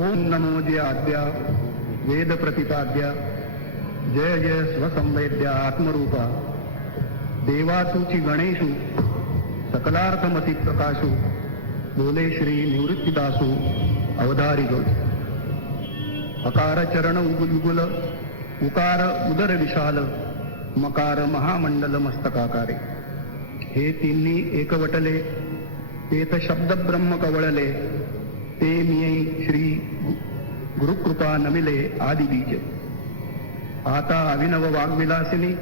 ओम नमो जय आद्या वेद प्रतिपाद्या जय जय स्वसंवेद्या आत्मरूपा देवा तुची गणेशु सकलार्थमती प्रकाशु बोले श्री निवृत्तिदासु अवधारी गो अकार चरण उगुल उकार उदर विशाल मकार महामंडल मस्तकाकारे हे तिन्ही एकवटले तेथ शब्द ब्रह्म कवळले ते मी श्री गुरुकृपा नमिले आदि बीज आता अभिनव वाग्विलासिनी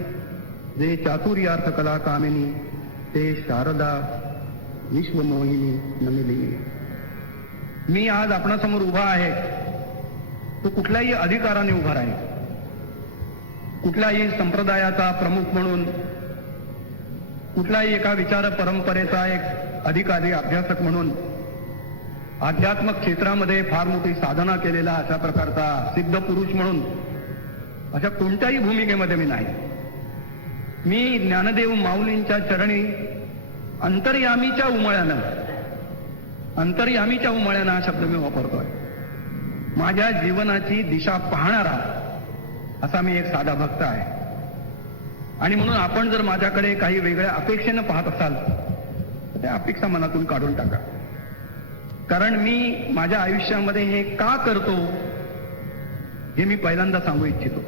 जे चातुर्यार्थ कला कामिनी ते शारदा विश्वमोहिनी नमिली. मी आज आपणासमोर उभा आहे तो कुठल्याही अधिकाराने उभा राहील, कुठल्याही संप्रदायाचा प्रमुख म्हणून, कुठल्याही एका विचार परंपरेचा एक अधिकारी अभ्यासक म्हणून, आध्यात्मिक क्षेत्रामध्ये फार मोठी साधना केलेला अशा प्रकारचा सिद्ध पुरुष म्हणून अशा कोणत्याही भूमिकेमध्ये मी नाही. मी ज्ञानदेव माऊलींच्या चरणी अंतर्यामीच्या उमळ्यानं हा शब्द मी वापरतोय. माझ्या जीवनाची दिशा पाहणारा असा मी एक साधा भक्त आहे. आणि म्हणून आपण जर माझ्याकडे काही वेगळ्या अपेक्षेनं पाहत असाल तर त्या अपेक्षा मनातून काढून टाका. कारण मी माझ्या आयुष्यामध्ये हे का करतो हे मी पहिल्यांदा सांगू इच्छितो.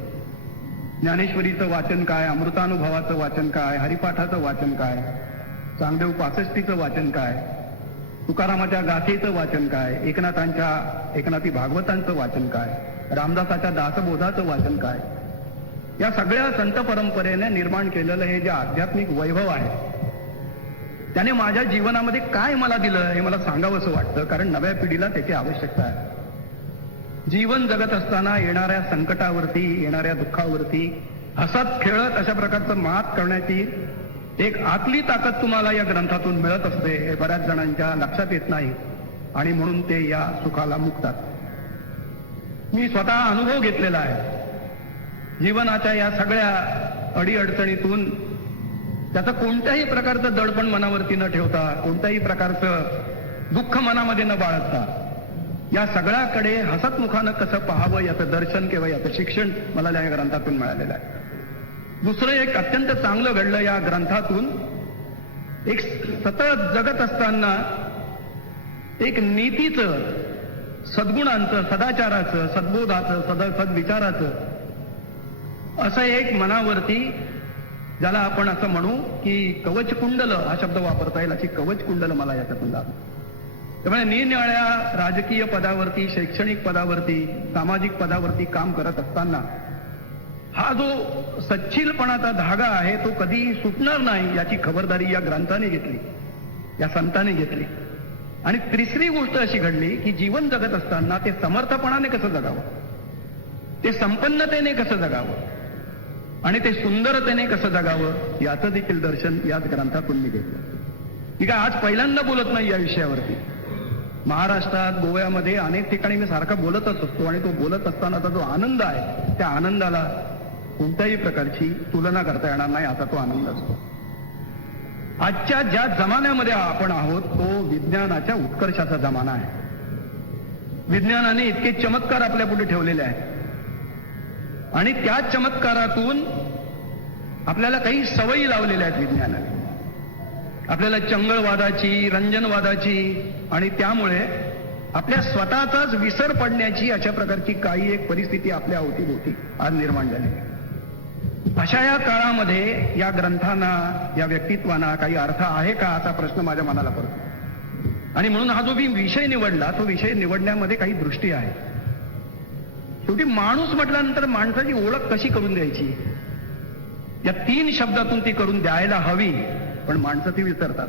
ज्ञानेश्वरीचं वाचन काय, अमृतानुभवाचं वाचन काय, हरिपाठाचं वाचन काय, चांगदेव 65चं वाचन काय, तुकारामाच्या गाथेचं वाचन काय, एकनाथी भागवतांचं वाचन काय, रामदासाच्या दासबोधाचं वाचन काय, या सगळ्या संत परंपरेने निर्माण केलेलं हे जे आध्यात्मिक वैभव आहे त्याने माझ्या जीवनामध्ये काय मला दिलं हे मला सांगावंसं वाटतं. कारण नव्या पिढीला त्याची आवश्यकता आहे. जीवन जगत असताना येणाऱ्या संकटावरती, येणाऱ्या दुःखावरती हसत खेळत अशा प्रकारचं मात करण्याची एक आतली ताकद तुम्हाला या ग्रंथातून मिळत असते हे बऱ्याच जणांच्या लक्षात येत नाही आणि म्हणून ते या सुखाला मुकतात. मी स्वतः अनुभव घेतलेला आहे. जीवनाच्या या सगळ्या अडीअडचणीतून त्याचं कोणत्याही प्रकारचं दडपण मनावरती न ठेवता, कोणत्याही प्रकारचं दुःख मनामध्ये न बाळगता या सगळ्याकडे हसतमुखानं कसं पाहावं याचं दर्शन किंवा याचं शिक्षण मला या ग्रंथातून मिळालेलं आहे. दुसरं एक अत्यंत चांगलं घडलं या ग्रंथातून. एक सतत जगत असताना एक नीतीचं, सद्गुणांचं, सदाचाराचं, सद्बोधाचं, सद्विचाराचं असं एक मनावरती, ज्याला आपण असं म्हणू की कवचकुंडल हा शब्द वापरता येईल, अशी कवचकुंडल मला याच्यातून लागली. त्यामुळे निरनिराळ्या राजकीय पदावरती, शैक्षणिक पदावरती, सामाजिक पदावरती काम करत असताना हा जो सच्चिलपणाचा धागा आहे तो कधी सुटणार नाही याची खबरदारी या ग्रंथाने घेतली, या संतांनी घेतली. आणि तिसरी गोष्ट अशी घडली की जीवन जगत असताना ते समर्थपणाने कसं जगावं, ते संपन्नतेने कसं जगावं आणि ते सुंदरतेने कसं जगावं याचं देखील दर्शन याच ग्रंथातून मी घेतलं. मी काय आज पहिल्यांदा बोलत नाही या विषयावरती. महाराष्ट्रात, गोव्यामध्ये अनेक ठिकाणी मी सारखा बोलतच असतो आणि तो बोलत असतानाचा जो आनंद आहे त्या आनंदाला कोणत्याही प्रकारची तुलना करता येणार नाही असा तो आनंद असतो. आजच्या ज्या जमान्यामध्ये आपण आहोत तो विज्ञानाच्या उत्कर्षाचा जमाना आहे. विज्ञानाने इतके चमत्कार आपल्या पुढे ठेवलेले आहेत आणि त्या चमत्कारातून आपल्याला काही सवयी लावलेल्या आहेत विज्ञानाने. आपल्याला चंगळवादाची, रंजनवादाची आणि त्यामुळे आपल्या स्वतःचाच विसर पडण्याची अशा प्रकारची काही एक परिस्थिती आपल्या अवतीभोवती आज निर्माण झाली. अशा या काळामध्ये या ग्रंथांना, या व्यक्तित्वांना काही अर्थ आहे का असा प्रश्न माझ्या मनाला पडतो. आणि म्हणून हा जो मी विषय निवडला तो विषय निवडण्यामध्ये काही दृष्टी आहे. शेवटी माणूस म्हटल्यानंतर माणसाची ओळख कशी करून द्यायची या 3 शब्दातून ती करून द्यायला हवी, पण माणसं ती विसरतात.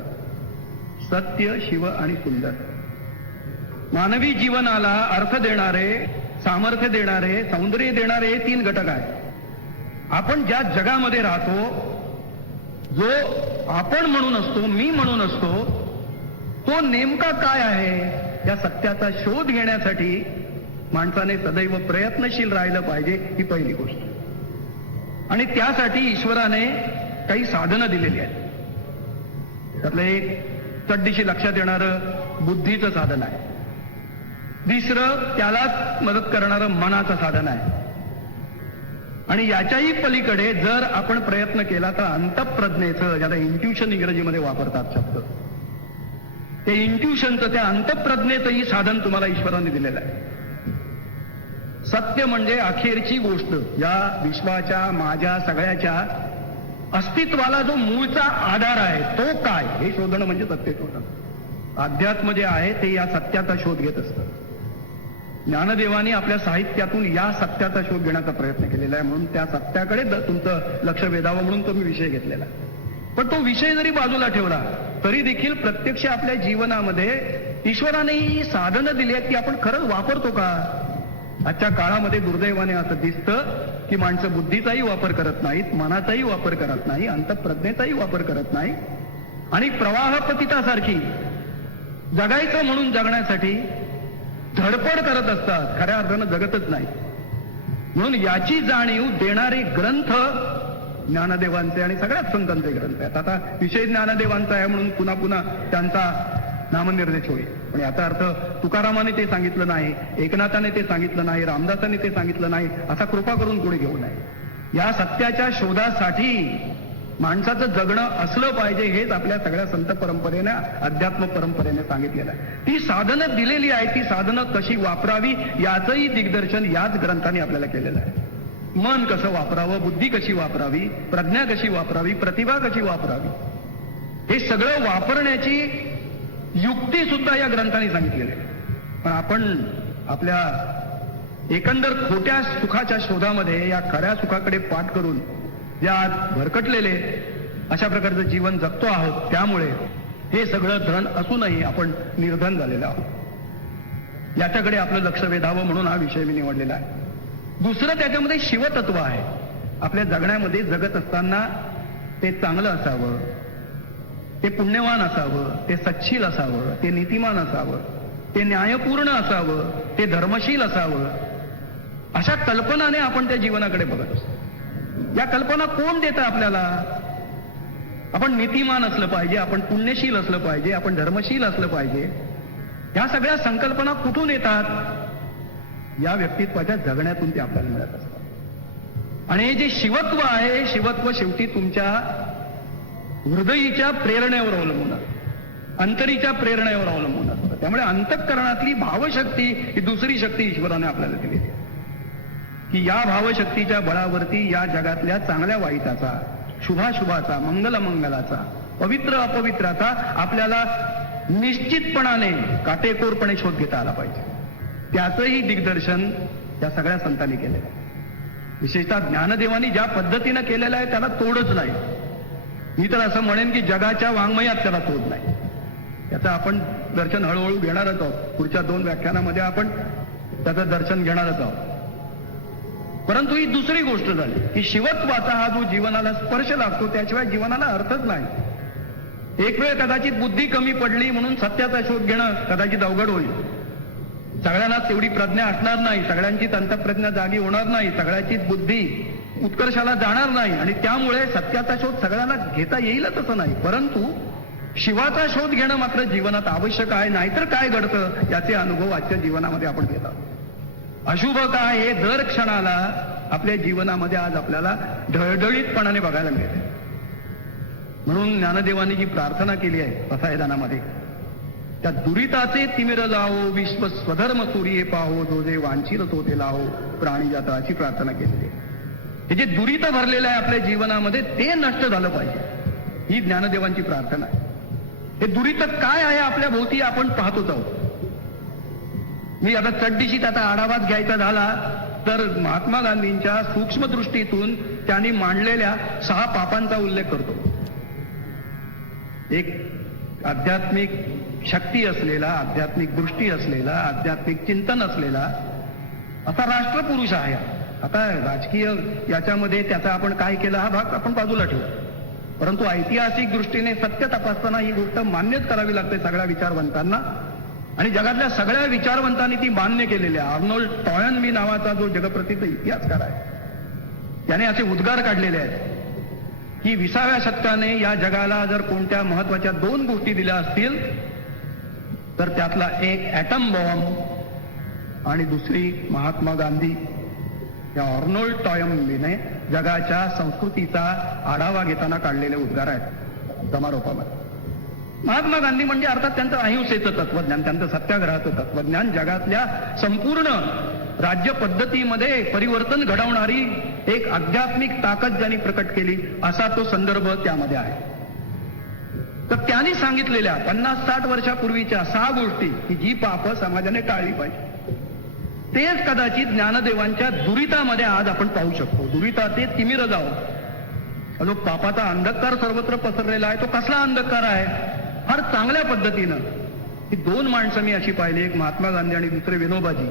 सत्य, शिव आणि सुंदर. मानवी जीवनाला अर्थ देणारे, सामर्थ्य देणारे, सौंदर्य देणारे हे 3 घटक आहेत. आपण ज्या जगामध्ये राहतो, जो आपण म्हणून असतो, मी म्हणून असतो, तो नेमका काय आहे या सत्याचा शोध घेण्यासाठी माणसाने सदैव प्रयत्नशील राहिलं पाहिजे, ही पहिली गोष्ट. आणि त्यासाठी ईश्वराने काही साधनं दिलेली आहेत. त्यातलं एक चड्डीशी लक्षात येणारं बुद्धीचं साधन आहे. तिसरं त्यालाच मदत करणारं मनाचं साधन आहे. आणि याच्याही पलीकडे जर आपण प्रयत्न केला तर अंतःप्रज्ञेचं, ज्याला इंट्युशन इंग्रजीमध्ये वापरतात शब्द, ते इंट्युशनचं, त्या अंतःप्रज्ञेचंही साधन तुम्हाला ईश्वराने दिलेलं आहे. सत्य म्हणजे अखेरची गोष्ट, या विश्वाच्या, माझ्या सगळ्याच्या अस्तित्वाला जो मूळचा आधार आहे तो काय हे शोधणं म्हणजे सत्य शोधणं. अध्यात्म जे आहे ते या सत्याचा शोध घेत असतं. ज्ञानदेवानी आपल्या साहित्यातून या सत्याचा शोध घेण्याचा प्रयत्न केलेला आहे, म्हणून त्या सत्याकडे तुमचं लक्ष वेधावं म्हणून तो मी विषय घेतलेला. पण तो विषय जरी बाजूला ठेवला तरी देखील प्रत्यक्ष आपल्या जीवनामध्ये ईश्वराने ही साधनं दिली आहेत, ती आपण खरंच वापरतो का? आजच्या काळामध्ये दुर्दैवाने असं दिसतं की माणसं बुद्धीचाही वापर करत नाहीत, मनाचाही वापर करत नाही, अंतःप्रज्ञेचाही वापर करत नाही, आणि प्रवाहपतितासारखी जगायचं म्हणून जगण्यासाठी धडपड करत असतात, खऱ्या अर्थानं जगतच नाही. म्हणून याची जाणीव देणारे ग्रंथ ज्ञानदेवांचे आणि सगळ्याच संतांचे ग्रंथ आहेत. आता विषय ज्ञानदेवांचा आहे म्हणून पुन्हा पुन्हा त्यांचा नामनिर्देश होईल, पण याचा अर्थ तुकारामाने ते सांगितलं नाही, एकनाथाने ते सांगितलं नाही, रामदासाने ते सांगितलं नाही असा कृपा करून पुढे घेऊ नये. या सत्याच्या शोधासाठी माणसाचं जगणं असलं पाहिजे, हेच आपल्या सगळ्या संत परंपरेने, अध्यात्म परंपरेने सांगितलेलं आहे. ती साधनं दिलेली आहे, ती साधनं कशी वापरावी याचंही दिग्दर्शन याच ग्रंथाने आपल्याला केलेलं आहे. मन कसं वापरावं, बुद्धी कशी वापरावी, प्रज्ञा कशी वापरावी, प्रतिभा कशी वापरावी, हे सगळं वापरण्याची युक्ती सुद्धा या ग्रंथाने सांगितलेली आहे. पण आपण आपल्या एकंदर खोट्या सुखाच्या शोधामध्ये या खऱ्या सुखाकडे पाठ करून या भरकटलेले अशा प्रकारचं जीवन जगतो आहोत. त्यामुळे हे सगळं धन असूनही आपण निर्धन झालेलो आहोत. याच्याकडे आपलं लक्ष वेधावं म्हणून हा विषय मी निवडलेला आहे. दुसरं त्याच्यामध्ये शिवतत्व आहे. आपल्या जगण्यामध्ये जगत असताना ते चांगलं असावं, ते पुण्यवान असावं, ते सच्छील असावं, ते नीतिमान असावं, ते न्यायपूर्ण असावं, ते धर्मशील असावं, अशा कल्पनाने आपण त्या जीवनाकडे बघत असतो. या कल्पना कोण देतं आपल्याला? आपण नीतिमान असलं पाहिजे, आपण पुण्यशील असलं पाहिजे, आपण धर्मशील असलं पाहिजे. या सगळ्या संकल्पना कुठून येतात? या व्यक्तित्वाच्या जगण्यातून ते आपल्याला मिळत असतात. आणि हे जे शिवत्व आहे, शिवत्व शेवटी तुमच्या हृदयीच्या प्रेरणेवर अवलंबून असतं, अंतरीच्या प्रेरणेवर अवलंबून असतं. त्यामुळे अंतःकरणातली भावशक्ती ही दुसरी शक्ती ईश्वराने आपल्याला दिली आहे की या भावशक्तीच्या बळावरती या जगातल्या चांगल्या वाईटाचा, शुभाशुभाचा, मंगलाचा, पवित्र अपवित्राचा आपल्याला निश्चितपणाने, काटेकोरपणे शोध घेता आला पाहिजे. त्याचंही दिग्दर्शन या सगळ्या संतांनी केलेलं आहे. विशेषतः ज्ञानदेवानी ज्या पद्धतीनं केलेलं आहे त्याला तोडच नाही. मी तर असं म्हणेन की जगाच्या वाङ्मयात त्याला तोड नाही. त्याचं आपण दर्शन हळूहळू घेणारच आहोत. पुढच्या 2 व्याख्यानामध्ये आपण त्याचं दर्शन घेणारच आहोत. परंतु ही दुसरी गोष्ट झाली की शिवत्वाचा हा जो जीवनाला स्पर्श लागतो त्याशिवाय जीवनाला अर्थच नाही. एक वेळ कदाचित बुद्धी कमी पडली म्हणून सत्याचा शोध घेणं कदाचित अवघड होईल. सगळ्यांनाच तेवढी प्रज्ञा असणार नाही, सगळ्यांचीच अंतःप्रज्ञा जागी होणार नाही, सगळ्याचीच बुद्धी उत्कर्षाला जाणार नाही, आणि त्यामुळे सत्याचा शोध सगळ्यांना घेता येईलच असं नाही. परंतु शिवाचा शोध घेणं मात्र जीवनात आवश्यक आहे. नाहीतर काय घडतं याचे अनुभव आजच्या जीवनामध्ये आपण घेत आहोत. अशुभ काय हे दर क्षणाला आपल्या जीवनामध्ये आज आपल्याला ढळढळीतपणाने बघायला मिळते. म्हणून ज्ञानदेवानी जी प्रार्थना केली आहे पसायदानामध्ये, त्या दुरिताचे तिमिर लावो, विश्व स्वधर्म सूर्ये पाहो, जो जे वांछित तो ते लाहो, प्राणी जाता, अशी प्रार्थना केलेली आहे. हे जे दुरित भरलेलं आहे आपल्या जीवनामध्ये ते नष्ट झालं पाहिजे, ही ज्ञानदेवांची प्रार्थना आहे. हे दुरित काय आहे आपल्या भोवती आपण पाहतोच आहोत. मी आता चड्डीशी त्याचा आढावा घ्यायचा झाला तर महात्मा गांधींच्या सूक्ष्मदृष्टीतून त्यांनी मांडलेल्या 6 पापांचा उल्लेख करतो. एक आध्यात्मिक शक्ती असलेला, आध्यात्मिक दृष्टी असलेला, आध्यात्मिक चिंतन असलेला असा राष्ट्रपुरुष आहे. आता राजकीय याच्यामध्ये त्याचा आपण काय केलं हा भाग आपण बाजूला ठेवू, परंतु ऐतिहासिक दृष्टीने सत्य तपासताना ही गोष्ट मान्यच करावी लागते सगळ्या विचारवंतांना, आणि जगातल्या सगळ्या विचारवंतांनी ती मान्य केलेली आहे. आर्नोल्ड टॉयनबी नावाचा जो जगप्रसिद्ध इतिहासकार आहे त्याने असे उद्गार काढलेले आहेत की 20व्या शतकाने या जगाला जर कोणत्या महत्वाच्या 2 गोष्टी दिल्या असतील तर त्यातला एक ॲटम बॉम्ब आणि दुसरी महात्मा गांधी या अर्नोल्ड टॉयम्बीने जगाच्या संस्कृतीचा आढावा घेताना काढलेले उद्गार आहेत समारोपामध्ये. महात्मा गांधी म्हणजे अर्थात त्यांचं अहिंसेचं तत्वज्ञान, त्यांचं सत्याग्रहाचं तत्वज्ञान जगातल्या संपूर्ण राज्य पद्धतीमध्ये परिवर्तन घडवणारी एक आध्यात्मिक ताकद ज्यांनी प्रकट केली असा तो संदर्भ त्यामध्ये आहे. तर त्यांनी सांगितलेल्या 50-60 वर्षापूर्वीच्या 6 गोष्टी की जी पाप समाजाने टाळली पाहिजे, तेच कदाचित ज्ञानदेवांच्या दुरितामध्ये आज आपण पाहू शकतो. दुरिता ते तिमिर जाओ, जो पापाचा अंधकार सर्वत्र पसरलेला आहे तो कसला अंधकार आहे, फार चांगल्या पद्धतीनं ही 2 माणसं मी अशी पाहिली, एक महात्मा गांधी आणि दुसरे विनोबाजी,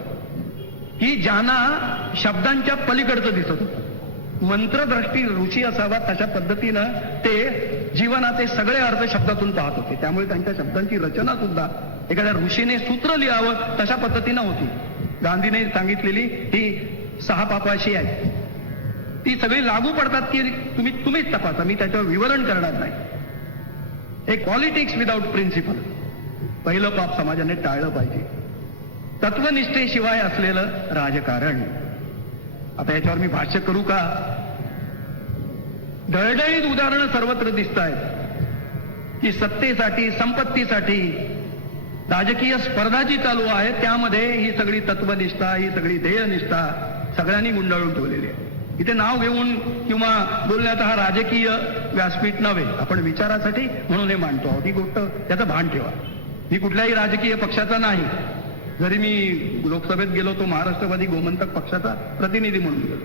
की ज्यांना शब्दांच्या पलीकडचं दिसत होतं. मंत्रद्रष्टी ऋषी असावा तशा पद्धतीनं ते जीवनाचे सगळे अर्थ शब्दातून पाहत होते. त्यामुळे त्यांच्या शब्दांची रचना सुद्धा एखाद्या ऋषीने सूत्र लिहावं तशा पद्धतीनं होती. गांधीने सांगितलेली ही 6 पापाशी आहे, ती सगळी लागू पडतात की तुम्हीच तपासा, मी त्याच्यावर विवरण करणार नाही. एक पॉलिटिक्स विदाउट प्रिन्सिपल, पहिलं पाप समाजाने टाळलं पाहिजे. तत्वनिष्ठेशिवाय असलेलं राजकारण. आता याच्यावर मी भाष्य करू का? ढळढळीत उदाहरणं सर्वत्र दिसत आहेत की सत्तेसाठी, संपत्तीसाठी राजकीय स्पर्धा जी चालू आहे त्यामध्ये ही सगळी तत्वनिष्ठा, ही सगळी ध्येयनिष्ठा सगळ्यांनी गुंडाळून ठेवलेली आहे. इथे नाव घेऊन किंवा बोलण्याचा हा राजकीय व्यासपीठ नव्हे, आपण विचारासाठी म्हणून हे मांडतो आहोत. ही गोष्ट त्याचं भान ठेवा. मी कुठल्याही राजकीय पक्षाचा नाही. जरी मी लोकसभेत गेलो तो महाराष्ट्रवादी गोमंतक पक्षाचा प्रतिनिधी म्हणून गेलो,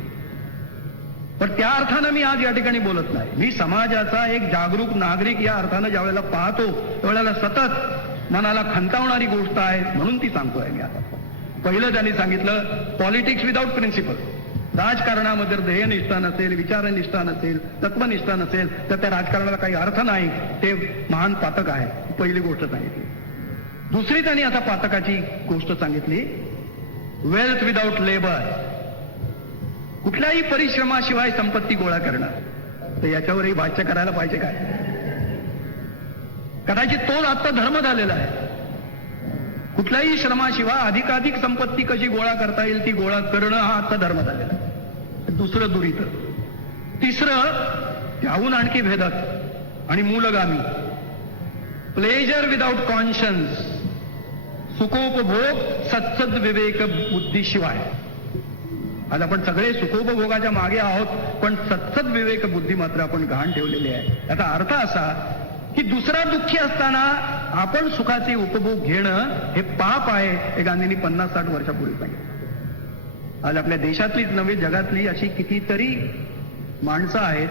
पण त्या अर्थानं मी आज या ठिकाणी बोलत नाही. मी समाजाचा एक जागरूक नागरिक या अर्थानं ज्या वेळेला पाहतो त्यावेळेला सतत मनाला खंतावणारी गोष्ट आहे म्हणून ती सांगतोय मी. आता पहिलं त्यांनी सांगितलं पॉलिटिक्स विदाउट प्रिन्सिपल. राजकारणामध्ये ध्येयनिष्ठा नसेल, विचारनिष्ठा नसेल, तत्वनिष्ठा नसेल तर त्या राजकारणाला काही अर्थ नाही, ते महान पातक आहे. पहिली गोष्ट सांगितली. दुसरी त्यांनी आता पातकाची गोष्ट सांगितली, वेल्थ विदाउट लेबर. कुठल्याही परिश्रमाशिवाय संपत्ती गोळा करणं. तर याच्यावरही भाष्य करायला पाहिजे काय? कदाचित तोच आजचा धर्म झालेला आहे. कुठल्याही श्रमाशिवाय अधिकाधिक संपत्ती कशी गोळा करता येईल ती गोळा करणं हा आजचा धर्म झालेला आहे. दुसरं दुरीत. तिसरं त्याहून आणखी भेदक आणि मूलगामी, प्लेजर विदाउट कॉन्शन्स. सुखोपभोग सत्सद विवेक बुद्धीशिवाय. आज आपण सगळे सुखोपभोगाच्या मागे आहोत, पण सत्सद विवेक बुद्धी मात्र आपण गहाण ठेवलेली आहे. याचा अर्थ असा की दुसरा दुःखी असताना आपण सुखाचे उपभोग घेणं हे पाप आहे, हे गांधींनी 50-60 वर्षापूर्वी सांगितलं. आज आपल्या देशातलीच नव्हे जगातली अशी कितीतरी माणसं आहेत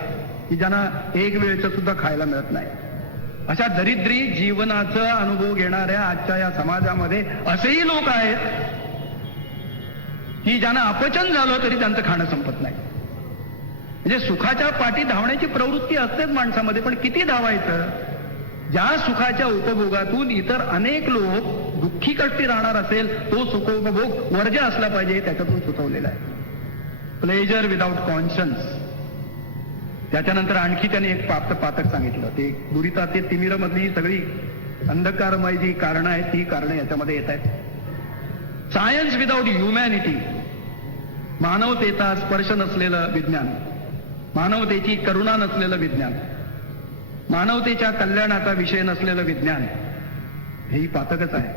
की ज्यांना एक वेळचं सुद्धा खायला मिळत नाही. अशा दरिद्री जीवनाचा अनुभव घेणाऱ्या आजच्या या समाजामध्ये असेही लोक आहेत की ज्यांना अपचन झालं तरी त्यांचं खाणं संपत नाही. म्हणजे सुखाच्या पाठी धावण्याची प्रवृत्ती असतेच माणसामध्ये, पण किती धावायचं? ज्या सुखाच्या उपभोगातून इतर अनेक लोक दुःखी कष्टी राहणार असेल तो सुखोपभोग वर्ज्य असला पाहिजे, त्याच्यातून सुचवलेला आहे. Pleasure without conscience. त्याच्यानंतर आणखी त्याने एक पातक सांगितलं, ते दुरिता ते तिमिर मधली सगळी अंधकारमय जी कारणं आहेत ती कारणं याच्यामध्ये येत आहेत. Science without humanity. मानवतेचा स्पर्श नसलेलं विज्ञान, मानवतेची करुणा नसलेलं विज्ञान, मानवतेच्या कल्याणाचा विषय नसलेलं विज्ञान, हेही पातकच आहे.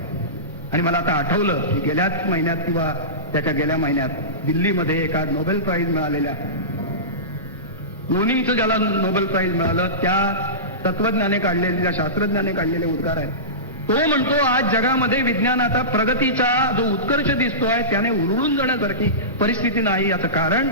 आणि मला आता आठवलं की गेल्याच महिन्यात किंवा त्याच्या गेल्या महिन्यात दिल्लीमध्ये एका नोबेल प्राइज मिळालेल्या क्लोनिंगचं ज्याला नोबेल प्राइज मिळालं त्या तत्वज्ञाने काढलेले, त्या शास्त्रज्ञाने काढलेले उद्गार आहेत. तो म्हणतो आज जगामध्ये विज्ञानाचा प्रगतीचा जो उत्कर्ष दिसतोय त्याने उरळून जाण्यासारखी परिस्थिती नाही. याचं कारण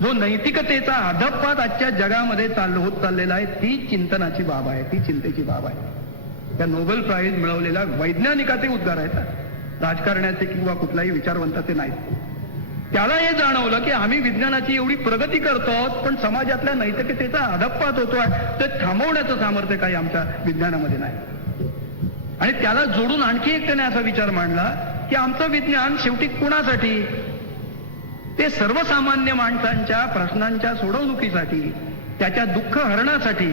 जो नैतिकतेचा अधःपात आजच्या जगामध्ये होत चाललेला आहे ती चिंतनाची बाब आहे, ती चिंतेची बाब आहे. त्या नोबेल प्राइज मिळवलेल्या वैज्ञानिकाचे उद्गार आहेत, राजकारण्याचे किंवा कुठल्याही विचारवंताचे नाहीत. त्याला हे जाणवलं की आम्ही विज्ञानाची एवढी प्रगती करतो पण समाजातल्या नैतिकतेचा अधःपात होतोय, ते थांबवण्याचं सामर्थ्य काही आमच्या विज्ञानामध्ये नाही. आणि त्याला जोडून आणखी एक त्याने असा विचार मांडला की आमचं विज्ञान शेवटी कुणासाठी? ते सर्वसामान्य माणसांच्या प्रश्नांच्या सोडवणुकीसाठी, त्याच्या दुःख हरणासाठी,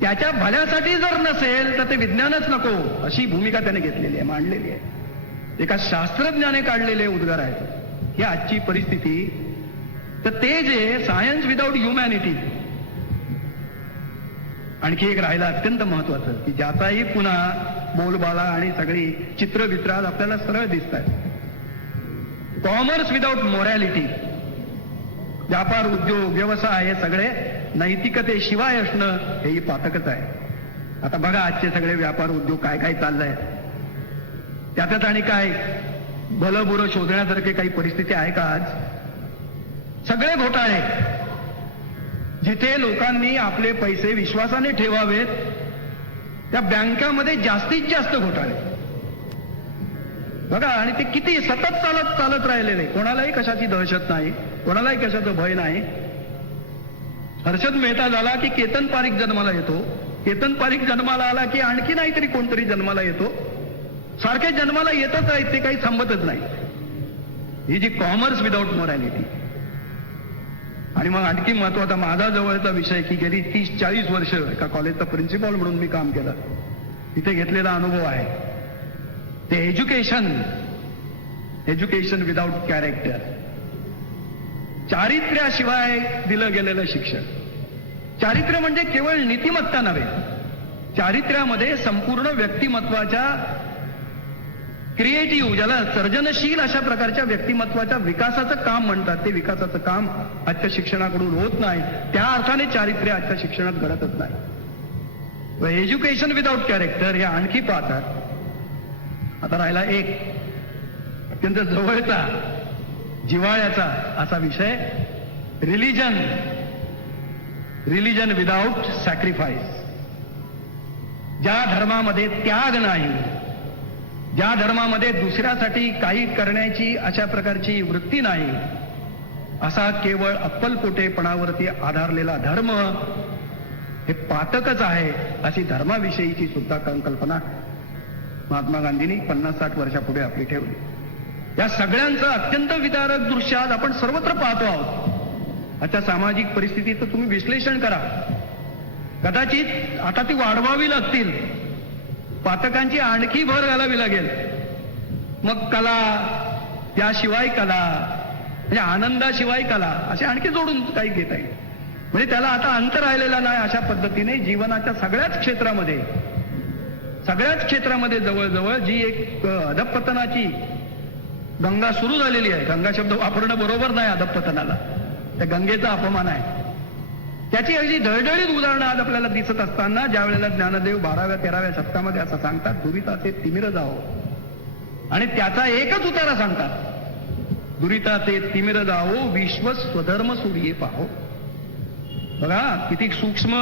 त्याच्या भल्यासाठी जर नसेल तर ते विज्ञानच नको, अशी भूमिका त्याने घेतलेली आहे, मांडलेली आहे. एका शास्त्रज्ञाने काढलेले उद्गार आहेत ही आजची परिस्थिती. तर ते जे सायन्स विदाऊट ह्युमॅनिटी, आणखी एक राहिलं अत्यंत महत्वाचं की ज्याचाही पुन्हा बोलबाला आणि सगळी चित्रवित्र आज आपल्याला सरळ दिसत आहेत. कॉमर्स विदाऊट मोरॅलिटी, व्यापार उद्योग व्यवसाय हे सगळे नैतिकतेशिवाय असणं हेही पातकच आहे. आता बघा आजचे सगळे व्यापार उद्योग काय काय चाललंय, त्याच्यात आणि काय भलं बुरं शोधण्यासारखे काही परिस्थिती आहे का? आज सगळे घोटाळे, जिथे लोकांनी आपले पैसे विश्वासाने ठेवावेत त्या बँकामध्ये जास्तीत जास्त घोटाळे बघा. आणि ते किती सतत चालत राहिलेले, कोणालाही कशाची दहशत नाही, कोणालाही कशाचं भय नाही. हर्षद मेहता झाला की केतन पारीख जन्माला येतो, केतन पारीख जन्माला आला की आणखी नाहीतरी कोणतरी जन्माला येतो. सारखे जन्माला येतच आहेत, ते काही थांबतच नाही. ही जी कॉमर्स विदाऊट मोरॅलिटी. आणि मग आणखी महत्वाचा माझा जवळचा विषय की गेली 30-40 वर्ष एका कॉलेजचा प्रिन्सिपॉल म्हणून मी काम केलं, तिथे घेतलेला अनुभव आहे ते एज्युकेशन विदाऊट कॅरेक्टर, चारित्र्याशिवाय दिलं गेलेलं शिक्षण. चारित्र्य म्हणजे केवळ नीतिमत्ता नव्हे, चारित्र्यामध्ये संपूर्ण व्यक्तिमत्वाच्या क्रिएटिव्ह, ज्याला सर्जनशील अशा प्रकारच्या व्यक्तिमत्वाच्या विकासाचं काम म्हणतात, ते विकासाचं काम आजच्या शिक्षणाकडून होत नाही. त्या अर्थाने चारित्र्य आजच्या शिक्षणात घडतच नाही. एज्युकेशन विदाऊट कॅरेक्टर हे आणखी पाहतात. आता राहिला एक अत्यंत जवळचा जिव्हाळ्याचा असा विषय, रिलिजन विदाऊट सॅक्रिफाईस. ज्या धर्मामध्ये त्याग नाही, ज्या धर्मामध्ये दुसऱ्यासाठी काही करण्याची अशा प्रकारची वृत्ती नाही, असा केवळ अप्पलपोटेपणावरती आधारलेला धर्म हे पातकच आहे, अशी धर्माविषयीची सुद्धा कल्पना महात्मा गांधींनी 50-60 वर्षापुढे आपली ठेवली. या सगळ्यांचं अत्यंत विदारक दृश्य आज आपण सर्वत्र पाहतो आहोत. आजच्या सामाजिक परिस्थितीचं तुम्ही विश्लेषण करा. कदाचित आता ती वाढवावी लागतील, पातकांची आणखी भर घालावी लागेल. मग कला, त्याशिवाय कला, म्हणजे आनंदाशिवाय कला, असे आणखी जोडून काही घेता येईल. म्हणजे त्याला आता अंत राहिलेला नाही. अशा पद्धतीने जीवनाच्या सगळ्याच क्षेत्रामध्ये जवळजवळ जी एक अधपतनाची गंगा सुरू झालेली आहे. गंगा शब्द वापरणं बरोबर नाही अधपतनाला, त्या गंगेचा अपमान आहे. त्याची अशी ढळढळीत उदाहरणं आज आपल्याला दिसत असताना, ज्या वेळेला ज्ञानदेव 12व्या-13व्या शतकामध्ये असं सांगतात, दुरिताचे तिमिर जावो, आणि त्याचा एकच उतारा सांगतात, दुरिताचे तिमिर जावो, विश्व स्वधर्म सूर्ये पाहो. बघा किती सूक्ष्म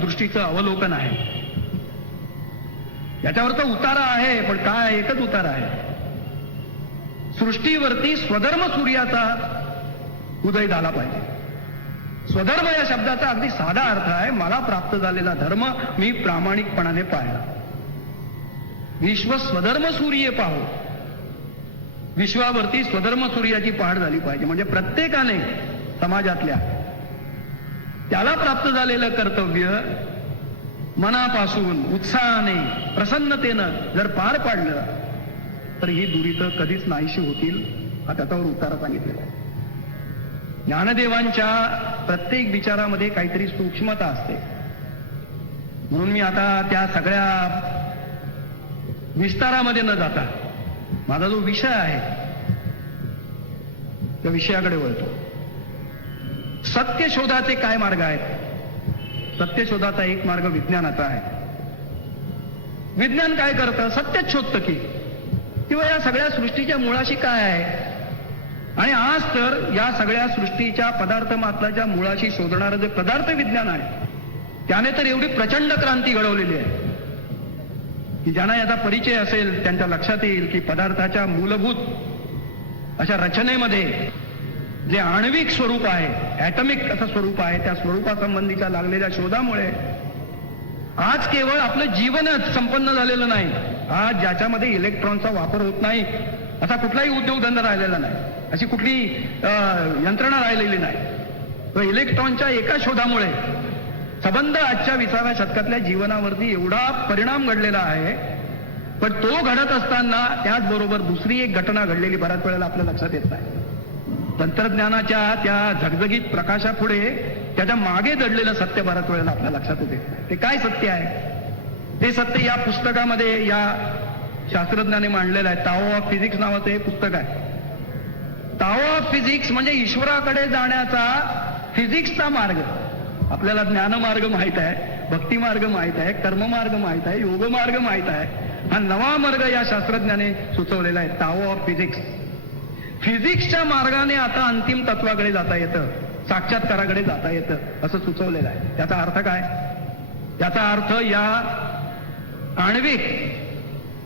दृष्टीचं अवलोकन आहे. याच्यावरचा उतारा आहे, पण काय एकच उतारा आहे, सृष्टीवरती स्वधर्म सूर्याचा उदय झाला पाहिजे. स्वधर्म या शब्दाचा अगदी साधा अर्थ आहे, मला प्राप्त झालेला धर्म मी प्रामाणिकपणाने पाळला. विश्व स्वधर्म सूर्य पाहो, विश्वावरती स्वधर्म सूर्याची पहाड झाली पाहिजे. म्हणजे प्रत्येकाने समाजातल्या त्याला प्राप्त झालेलं कर्तव्य मनापासून उत्साहाने प्रसन्नतेनं जर पार पाडलं तर ही दुरीतं कधीच नाहीशी होतील, हा त्याच्यावर उतारा सांगितलेला आहे. ज्ञानदेवांच्या प्रत्येक विचारामध्ये काहीतरी सूक्ष्मता असते. म्हणून मी आता त्या सगळ्या विस्तारामध्ये न जाता माझा जो विषय आहे त्या विषयाकडे वळतो. सत्यशोधाचे काय मार्ग आहेत? सत्यशोधाचा एक मार्ग विज्ञानाचा आहे. विज्ञान काय करतं? सत्यच शोधतं की किंवा या सगळ्या सृष्टीच्या मुळाशी काय आहे. आणि आज तर या सगळ्या सृष्टीच्या पदार्थ मात्राच्या मुळाशी शोधणारं जे पदार्थ विज्ञान आहे त्याने तर एवढी प्रचंड क्रांती घडवलेली आहे की ज्यांना याचा परिचय असेल त्यांच्या लक्षात येईल की पदार्थाच्या मूलभूत अशा रचनेमध्ये जे आण्विक स्वरूप आहे, ॲटमिक असं स्वरूप आहे, त्या स्वरूपासंबंधीच्या लागलेल्या शोधामुळे आज केवळ आपलं जीवनच संपन्न झालेलं नाही. आज ज्याच्यामध्ये इलेक्ट्रॉनचा वापर होत नाही असा कुठलाही उद्योगधंदा राहिलेला नाही, अशी कुठली यंत्रणा राहिलेली नाही. इलेक्ट्रॉनच्या एका शोधामुळे संबंध आजच्या 20व्या शतकातल्या जीवनावरती एवढा परिणाम घडलेला आहे, पण तो घडत असताना त्याचबरोबर दुसरी एक घटना घडलेली बऱ्याच वेळेला आपल्या लक्षात येत नाही. तंत्रज्ञानाच्या त्या झगझगीत प्रकाशापुढे त्याच्या मागे दडलेलं सत्य बऱ्याच वेळेला आपल्या लक्षात येते. ते काय सत्य आहे? ते सत्य या पुस्तकामध्ये या शास्त्रज्ञाने मांडलेलं आहे. टाओ ऑफ फिजिक्स नावाचं हे पुस्तक आहे. टाओ ऑफ फिजिक्स म्हणजे ईश्वराकडे जाण्याचा फिजिक्सचा मार्ग. आपल्याला ज्ञानमार्ग माहित आहे, भक्ती मार्ग माहित आहे, कर्ममार्ग माहित आहे, योग मार्ग माहित आहे. हा नवा मार्ग या शास्त्रज्ञाने सुचवलेला आहे, टाओ ऑफ फिजिक्स. फिजिक्सच्या मार्गाने आता अंतिम तत्वाकडे जाता येतं, साक्षात्काराकडे जाता येतं असं सुचवलेलं आहे. त्याचा अर्थ काय? त्याचा अर्थ या आण्विक,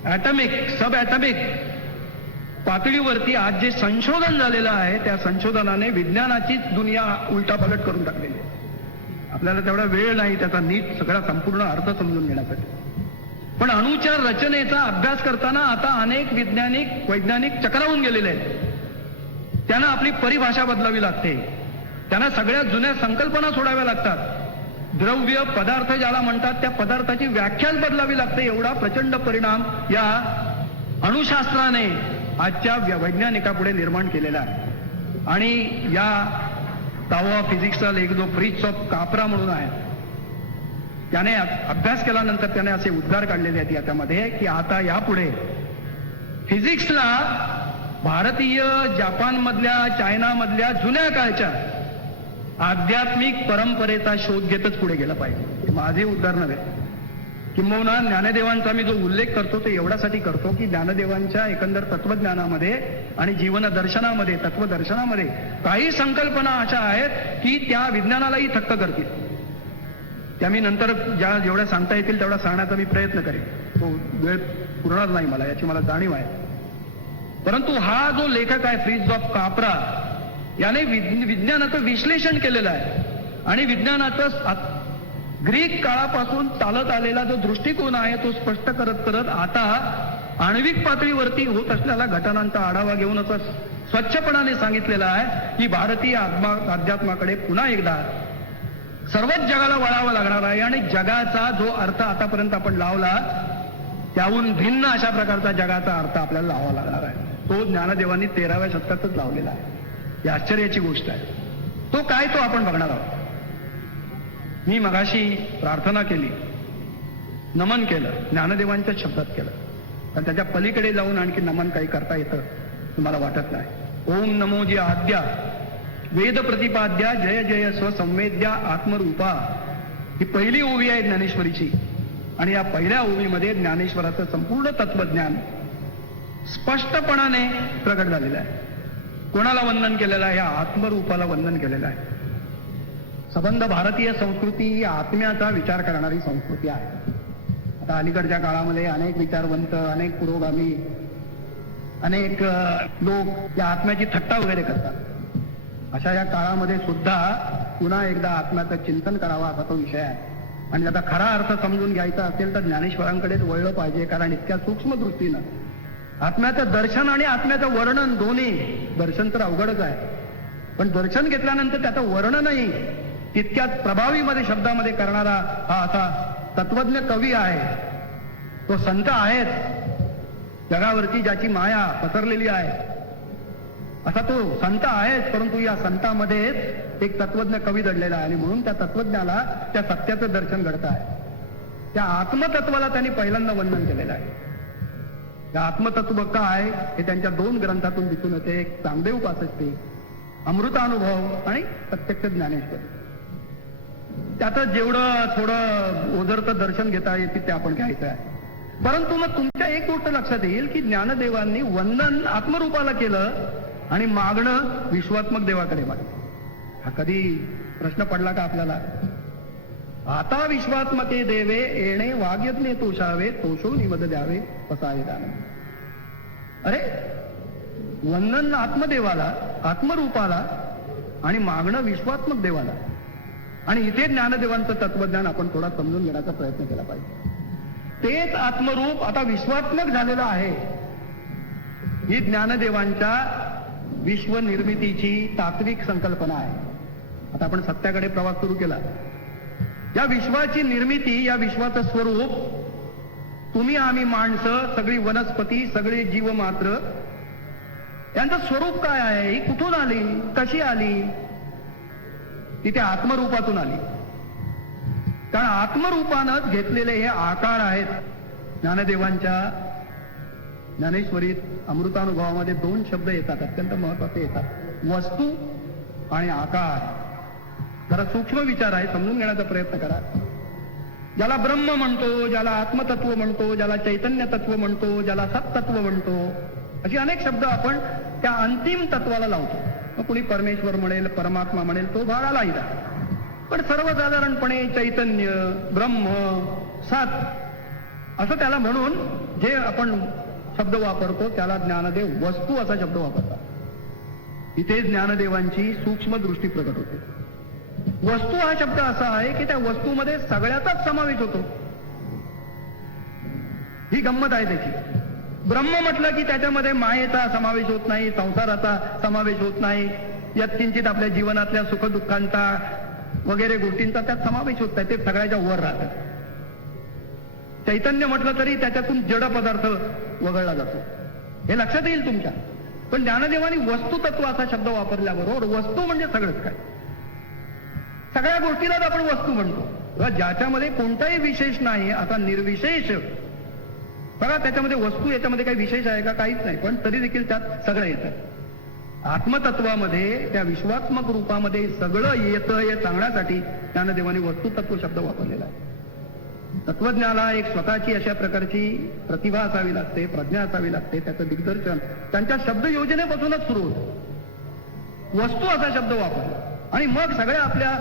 ॲटमिक, सब ॲटमिक पातळीवरती आज जे संशोधन झालेलं आहे त्या संशोधनाने विज्ञानाचीच दुनिया उलटापालट करून टाकलेली आहे. आपल्याला तेवढा वेळ नाही त्याचा नीट सगळा संपूर्ण अर्थ समजून घेण्यासाठी. पण अणूच्या रचनेचा अभ्यास करताना आता अनेक वैज्ञानिक चक्रावून गेलेले आहेत. त्यांना आपली परिभाषा बदलावी लागते, त्यांना सगळ्या जुन्या संकल्पना सोडाव्या लागतात. द्रव्य पदार्थ ज्याला म्हणतात त्या पदार्थाची व्याख्याच बदलावी लागते. एवढा प्रचंड परिणाम या अणुशास्त्राने आजच्या वैज्ञानिकापुढे निर्माण केलेला आहे. आणि या टाओ ऑफ फिजिक्सचा लेख जो फ्रिट्ज ऑफ काप्रा म्हणून आहे, त्याने अभ्यास केल्यानंतर त्याने असे उद्गार काढलेले आहेत याच्यामध्ये की आता यापुढे फिजिक्सला भारतीय, जपानमधल्या, चायनामधल्या जुन्या काळच्या आध्यात्मिक परंपरेचा शोध घेतच पुढे गेला पाहिजे. माझे उद्गार नव्हे. किंबहुना ज्ञानदेवांचा मी जो उल्लेख करतो ते एवढ्यासाठी करतो की ज्ञानदेवांच्या एकंदर तत्वज्ञानामध्ये आणि जीवन दर्शनामध्ये, तत्वदर्शनामध्ये काही संकल्पना अशा आहेत की त्या विज्ञानालाही थक्क करतील. त्या मी नंतर जेवढ्या सांगता येतील तेवढा सांगण्याचा मी प्रयत्न करेन. तो वेळ पुरणार नाही मला, याची मला जाणीव आहे. परंतु हा जो लेखक आहे फ्रिट्ज ऑफ काप्रा, याने विज्ञानाचं विश्लेषण केलेलं आहे. आणि विज्ञानाचं ग्रीक काळापासून चालत आलेला जो दृष्टिकोन आहे तो स्पष्ट करत करत आता आण्विक पातळीवरती होत असलेल्या घटनांचा आढावा घेऊन असं स्वच्छपणाने सांगितलेलं आहे की भारतीय अध्यात्माकडे पुन्हा एकदा सर्वच जगाला वळावं लागणार आहे. आणि जगाचा जो अर्थ आतापर्यंत आपण लावला त्याहून भिन्न अशा प्रकारचा जगाचा अर्थ आपल्याला लावावा लागणार आहे. तो ज्ञानदेवांनी 13व्या शतकातच लावलेला आहे. ही आश्चर्याची गोष्ट आहे. तो काय तो आपण बघणार आहोत. मी मगाशी प्रार्थना केली, नमन केलं, ज्ञानदेवांच्या शब्दात केलं. पण त्याच्या पलीकडे जाऊन आणखी नमन काही करता येतं तुम्हाला वाटत नाही. ओम नमो जी आद्या वेद प्रतिपाद्या जय जय स्वसंवेद्या आत्मरूपा, ही पहिली ओवी आहे ज्ञानेश्वरीची. आणि या पहिल्या ओवीमध्ये ज्ञानेश्वराचं संपूर्ण तत्वज्ञान स्पष्टपणाने प्रगट झालेलं आहे. कोणाला वंदन केलेलं आहे? या आत्मरूपाला वंदन केलेलं आहे. संबंध भारतीय संस्कृती ही आत्म्याचा विचार करणारी संस्कृती आहे. आता अलीकडच्या काळामध्ये अनेक विचारवंत, अनेक पुरोगामी, अनेक लोक या आत्म्याची थट्टा वगैरे करतात. अशा या काळामध्ये सुद्धा पुन्हा एकदा आत्म्याचं चिंतन करावं असा तो विषय आहे. आणि त्याचा खरा अर्थ समजून घ्यायचा असेल तर ज्ञानेश्वरांकडेच वळलं पाहिजे. कारण इतक्या सूक्ष्म दृष्टीनं आत्म्याचं दर्शन आणि आत्म्याचं वर्णन दोन्ही, दर्शन तर अवघडच आहे पण दर्शन घेतल्यानंतर त्याचं वर्णनही तितक्याच प्रभावीमध्ये शब्दामध्ये करणारा हा असा तत्वज्ञ कवी आहे. तो संत आहेच जगावरती, ज्याची माया पसरलेली आहे असा तो संत आहेच. परंतु या संतामध्येच एक तत्वज्ञ कवी दडलेला आहे. आणि म्हणून त्या तत्वज्ञाला त्या सत्याचं दर्शन घडत आहे. त्या आत्मतत्वाला त्यांनी पहिल्यांदा वंदन केलेलं आहे. त्या आत्मतत्व काय हे त्यांच्या 2 ग्रंथातून दिसून येते. एक चांगदेव पासष्टी, अमृतानुभव आणि प्रत्यक्ष ज्ञानेश्वरी. त्याचं जेवढं थोडं ओझरतं दर्शन घेता येते ते आपण घ्यायचं आहे. परंतु मग तुमच्या एक गोष्ट लक्षात येईल की ज्ञानदेवांनी वंदन आत्मरूपाला केलं आणि मागणं विश्वात्मक देवाकडे मागणं. हा कधी प्रश्न पडला का आपल्याला? आता विश्वात्मके देवे येणे वाग्यज्ञे तोषावे, तोषो निवद द्यावे पसाये दान. अरे वंदन आत्मदेवाला, आत्मरूपाला आणि मागणं विश्वात्मक देवाला. आणि इथे ज्ञानदेवांचं तत्वज्ञान आपण थोडा समजून घेण्याचा प्रयत्न केला पाहिजे. तेच आत्मरूप आता विश्वात्मक झालेलं आहे. ही ज्ञानदेवांच्या विश्वनिर्मितीची तात्विक संकल्पना आहे. आता आपण सत्याकडे प्रवास सुरू केला. या विश्वाची निर्मिती, या विश्वाचं स्वरूप तुम्ही आम्ही माणसं, सगळी वनस्पती, सगळे जीव मात्र, यांचं स्वरूप काय आहे, ही कुठून आली, कशी आली? तिथे आत्मरूपातून आली. कारण आत्मरूपानंच घेतलेले हे आकार आहेत. ज्ञानदेवांच्या ज्ञानेश्वरीत अमृतानुभवामध्ये 2 शब्द येतात, अत्यंत महत्वाचे येतात, वस्तू आणि आकार. जरा सूक्ष्म विचार आहे, समजून घेण्याचा प्रयत्न करा. ज्याला ब्रह्म म्हणतो, ज्याला आत्मतत्व म्हणतो, ज्याला चैतन्य तत्व म्हणतो, ज्याला सत्तत्व म्हणतो, अशी अनेक शब्द आपण त्या अंतिम तत्वाला लावतो. मग कुणी परमेश्वर म्हणेल, परमात्मा म्हणेल, तो भाग आला इथं. पण सर्वसाधारणपणे चैतन्य, ब्रह्म, सत असं त्याला म्हणून जे आपण शब्द वापरतो त्याला ज्ञानदेव वस्तू असा शब्द वापरतात. इथे ज्ञानदेवांची सूक्ष्म दृष्टी प्रकट होते. वस्तू हा शब्द असा आहे की त्या वस्तूमध्ये सगळ्याचाच समावेश होतो. ही गंमत आहे त्याची. ब्रह्म म्हटलं की त्याच्यामध्ये मायेचा समावेश होत नाही, संसाराचा समावेश होत नाही, यत्किंचित आपल्या जीवनातल्या सुखदुःखांचा वगैरे गोष्टींचा त्यात समावेश होत नाही, ते सगळ्याच्या वर राहतात. चैतन्य म्हटलं तरी त्याच्यातून जड पदार्थ वगळला जातो, हे लक्षात येईल तुमच्या. पण ज्ञानदेवानी वस्तुतत्व असा शब्द वापरल्याबरोबर वस्तू म्हणजे सगळंच काय, सगळ्या गोष्टीलाच आपण वस्तू म्हणतो. ज्याच्यामध्ये कोणताही विशेष नाही असा निर्विशेष, बघा त्याच्यामध्ये वस्तू, याच्यामध्ये काही विशेष आहे का? काहीच नाही, पण तरी देखील त्यात सगळं येतं. आत्मतत्वामध्ये, त्या विश्वात्मक रूपामध्ये सगळं येतं हे सांगण्यासाठी ज्ञानदेवानी वस्तुतत्व शब्द वापरलेला आहे. तत्वज्ञाला एक स्वतःची अशा प्रकारची प्रतिभा असावी लागते, प्रज्ञा असावी लागते, त्याचं दिग्दर्शन त्यांच्या शब्द योजनेपासूनच सुरू होतं. वस्तू असा शब्द वापरला आणि मग सगळ्या आपल्या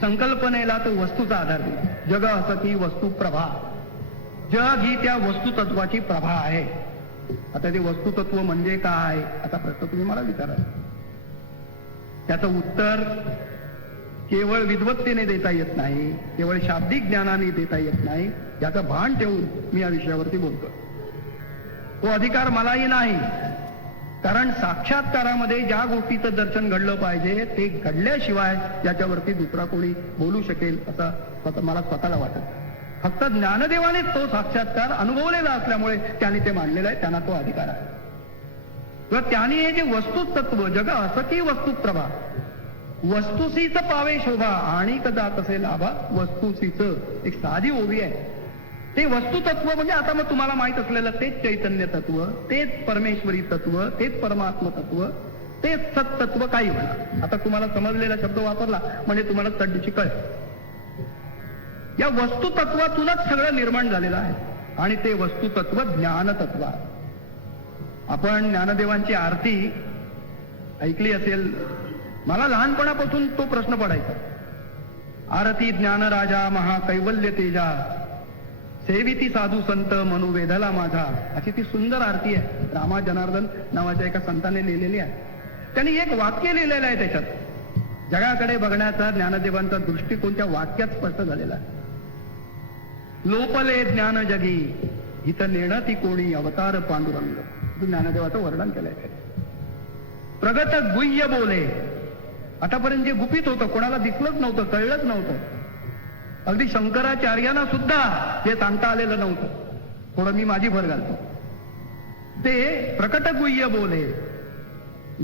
संकल्पनेला तो वस्तूचा आधार दिला. जग असं की वस्तू प्रभा, जग ही त्या वस्तुतत्वाची प्रभा आहे. आता ते वस्तुतत्व म्हणजे काय असा प्रश्न तुम्ही मला विचारा. त्याचं उत्तर केवळ विद्वत्तेने देता येत नाही, केवळ शाब्दिक ज्ञानाने देता येत नाही, याचं भान ठेवून मी या विषयावरती बोलतो. तो अधिकार मलाही नाही, कारण साक्षात्कारामध्ये ज्या गोष्टीचं दर्शन घडलं पाहिजे ते घडल्याशिवाय याच्यावरती दुसरा कोणी बोलू शकेल असं मला स्वतःला वाटत. फक्त ज्ञानदेवानेच तो साक्षात्कार अनुभवलेला असल्यामुळे त्यांनी ते मांडलेलं आहे, त्यांना तो अधिकार आहे. किंवा त्यांनी हे जे वस्तुतत्व, जग असं की वस्तुप्रभा, वस्तुसीच पावे शोभा आणि जात असे लाभा, वस्तुसीच एक साधी ओवी आहे. ते वस्तुतत्व म्हणजे आता मग तुम्हाला माहित असलेलं तेच चैतन्य तत्व, तेच परमेश्वरी तत्व, तेच परमात्म तत्व, तेच सत्तत्व, काही म्हणा. आता तुम्हाला समजलेला शब्द वापरला म्हणजे तुम्हाला चढची कळ. या वस्तुतत्वातूनच सगळं निर्माण झालेलं आहे आणि ते वस्तुतत्व ज्ञानतत्व. आपण ज्ञानदेवांची आरती ऐकली असेल. मला लहानपणापासून तो प्रश्न पडायचा. आरती ज्ञानराजा महाकैवल्य तेजा, सेविती साधू संत मनुवेधला माझा, अशी ती सुंदर आरती आहे. रामा जनार्दन नावाच्या एका संताने लिहिलेली आहे. त्यांनी एक वाक्य लिहिलेलं आहे त्याच्यात. जगाकडे बघण्याचा ज्ञानदेवांचा दृष्टिकोन त्या वाक्यात स्पष्ट झालेला आहे. लोपले ज्ञान जगी इथं नेणं ती कोणी अवतार पांडुरंग, ज्ञानदेवाचं वर्णन केलंय. प्रगत गुह्य बोले, आतापर्यंत जे गुपित होतं, कोणाला दिसलंच नव्हतं, कळलंच नव्हतं, अगदी शंकराचार्यांना सुद्धा जे सांगता आलेलं नव्हतं, थोडं मी माझी भर घालतो, ते प्रकट गुह्य बोले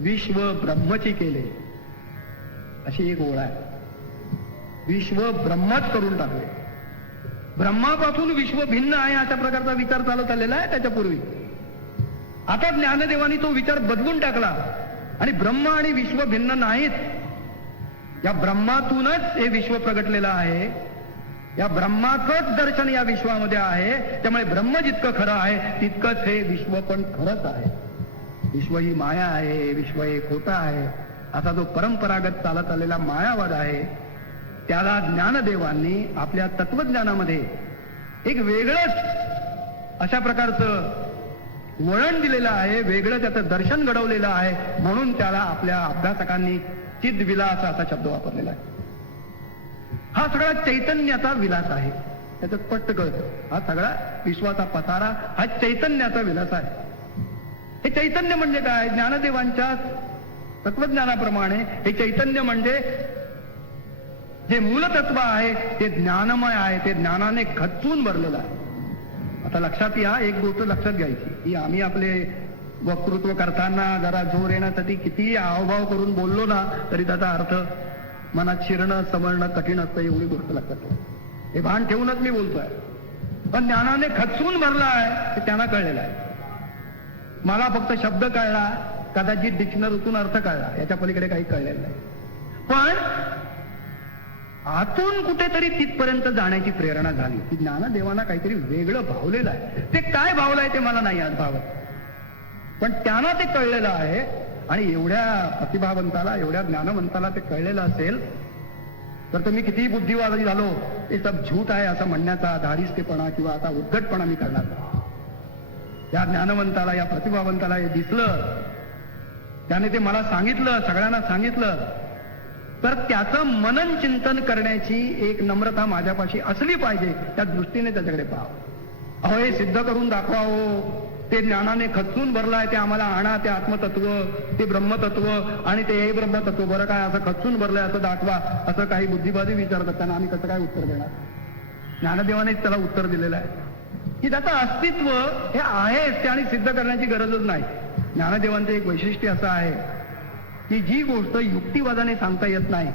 विश्व ब्रह्मची केले, अशी एक ओळ आहे. विश्व ब्रह्मच करून टाकले. ब्रह्मापासून विश्व भिन्न आहे अशा प्रकारचा विचार चालत आलेला आहे त्याच्यापूर्वी. आता ज्ञानदेवानी तो विचार बदलून टाकला आणि ब्रह्म आणि विश्व भिन्न नाहीत. या ब्रह्मातूनच हे विश्व प्रगटलेलं आहे. या ब्रह्माचंच दर्शन या विश्वामध्ये आहे. त्यामुळे ब्रह्म जितकं खरं आहे तितकंच हे विश्व पण खरंच आहे. विश्व ही माया आहे, विश्व हे खोटं आहे, असा जो परंपरागत चालत आलेला मायावाद आहे, त्याला ज्ञानदेवांनी आपल्या तत्वज्ञानामध्ये एक वेगळंच अशा प्रकारचं वळण दिलेलं आहे, वेगळं त्याचं दर्शन घडवलेलं आहे. म्हणून त्याला आपल्या अभ्यासकांनी चिद्विलास असा शब्द वापरलेला आहे. हा सगळा चैतन्याचा विलास आहे, त्याचं स्पष्ट कळतं. हा सगळा विश्वाचा पसारा हा चैतन्याचा विलास आहे. हे चैतन्य म्हणजे काय? ज्ञानदेवांच्या तत्वज्ञानाप्रमाणे हे चैतन्य म्हणजे जे मूलतत्व आहे ते ज्ञानमय आहे, ते ज्ञानाने खचून भरलेलं आहे. आता लक्षात या, एक गोष्ट लक्षात घ्यायची की आम्ही आपले वक्तृत्व करताना जरा जोर येण्यासाठी कितीही हावभाव करून बोललो ना तरी त्याचा अर्थ मनात शिरणं समरणं कठीण असतं, एवढी गोष्ट लक्षात ठेवा. हे भान ठेवूनच मी बोलतोय. पण ज्ञानाने खचून भरला आहे ते त्यांना कळलेलं आहे. मला फक्त शब्द कळला, कदाचित डिक्शनरीतून अर्थ कळला, याच्या पलीकडे काही कळलेलं नाही. पण आतून कुठेतरी तिथपर्यंत जाण्याची प्रेरणा झाली की ज्ञानदेवांना काहीतरी वेगळं भावलेलं आहे. ते काय भावलंय ते मला नाही आज भावत, पण त्यांना ते कळलेलं आहे. आणि एवढ्या प्रतिभावंताला, एवढ्या ज्ञानवंताला ते कळलेलं असेल तर मी कितीही बुद्धिवादी झालो, ते सब झूट आहे असं म्हणण्याचा धारिष्टेपणा किंवा असा उद्धटपणा मी करणार नाही. या ज्ञानवंताला, या प्रतिभावंताला हे दिसलं, त्याने ते मला सांगितलं, सगळ्यांना सांगितलं, तर त्याचं मनन चिंतन करण्याची एक नम्रता माझ्यापाशी असली पाहिजे. त्या दृष्टीने त्याच्याकडे पाहावं. अहो, हे सिद्ध करून दाखवावं, ते ज्ञानाने खचून भरलं आहे, ते आम्हाला आणा, ते आत्मतत्व, ते ब्रह्मतत्व आणि ते हे ब्रह्मतत्व बरं काय असं खचून भरलंय असं दाखवा, असं काही बुद्धिवादी विचारतात. त्यांना आम्ही कसं काय उत्तर देणार? ज्ञानदेवानेच त्याला उत्तर दिलेलं आहे की त्याचं अस्तित्व हे आहेच, ते आणि सिद्ध करण्याची गरजच नाही. ज्ञानदेवांचं एक वैशिष्ट्य असं आहे की जी गोष्ट युक्तिवादाने सांगता येत नाही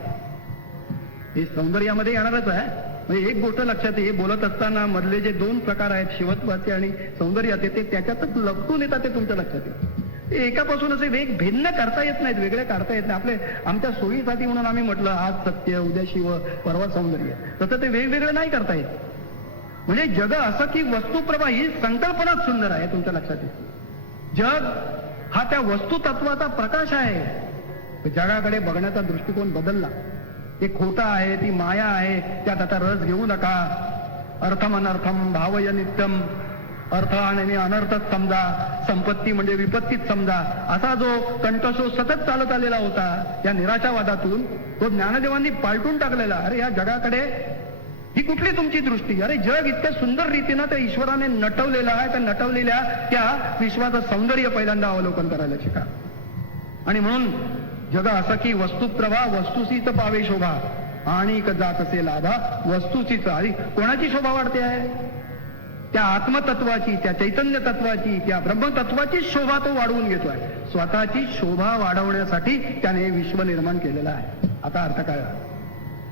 हे सौंदर्यामध्ये येणारच आहे. म्हणजे एक गोष्ट लक्षात ये, बोलत असताना मधले जे दोन प्रकार आहेत, शिवत्वाचे आणि सौंदर्याचे, ते त्याच्यातच लपटून येतात, ते तुमच्या लक्षात येईल. ते एकापासून असे वेग भिन्न करता येत नाहीत, वेगळे काढता येत नाही. आमच्या सोयीसाठी म्हणून आम्ही म्हटलं आज सत्य, उद्या शिव, परवा सौंदर्य, तसं ते वेगवेगळं नाही करता येत. म्हणजे जग असं की वस्तुप्रभा ही संकल्पनाच सुंदर आहे, तुमच्या लक्षात येईल. जग हा त्या वस्तुतत्वाचा प्रकाश आहे. जगाकडे बघण्याचा दृष्टिकोन बदलला. ते खोटं आहे, ती माया आहे, त्यात आता रस घेऊ नका. अर्थम अनर्थम भावय नित्यम, अर्थ आणि अनर्थच समजा, संपत्ती म्हणजे विपत्तीच समजा, असा जो कंठशोध सतत चालत आलेला होता या निराशावादातून, तो ज्ञानदेवांनी पालटून टाकलेला. अरे या जगाकडे ही कुठली तुमची दृष्टी? अरे जग इतक्या सुंदर रीतीनं त्या ईश्वराने नटवलेलं आहे, त्या नटवलेल्या त्या विश्वाचं सौंदर्य पहिल्यांदा अवलोकन करायला शिका. आणि म्हणून जग असं की वस्तुप्रभा वस्तुसीच पावे शोभा, आणि जात असे लाभा वस्तूचीच. आणि कोणाची शोभा वाढते आहे? त्या आत्मतत्वाची, त्या चैतन्य तत्वाची, त्या ब्रह्मतत्वाची शोभा तो वाढवून घेतोय. स्वतःची शोभा वाढवण्यासाठी त्याने विश्व निर्माण केलेलं आहे. आता अर्थ काय?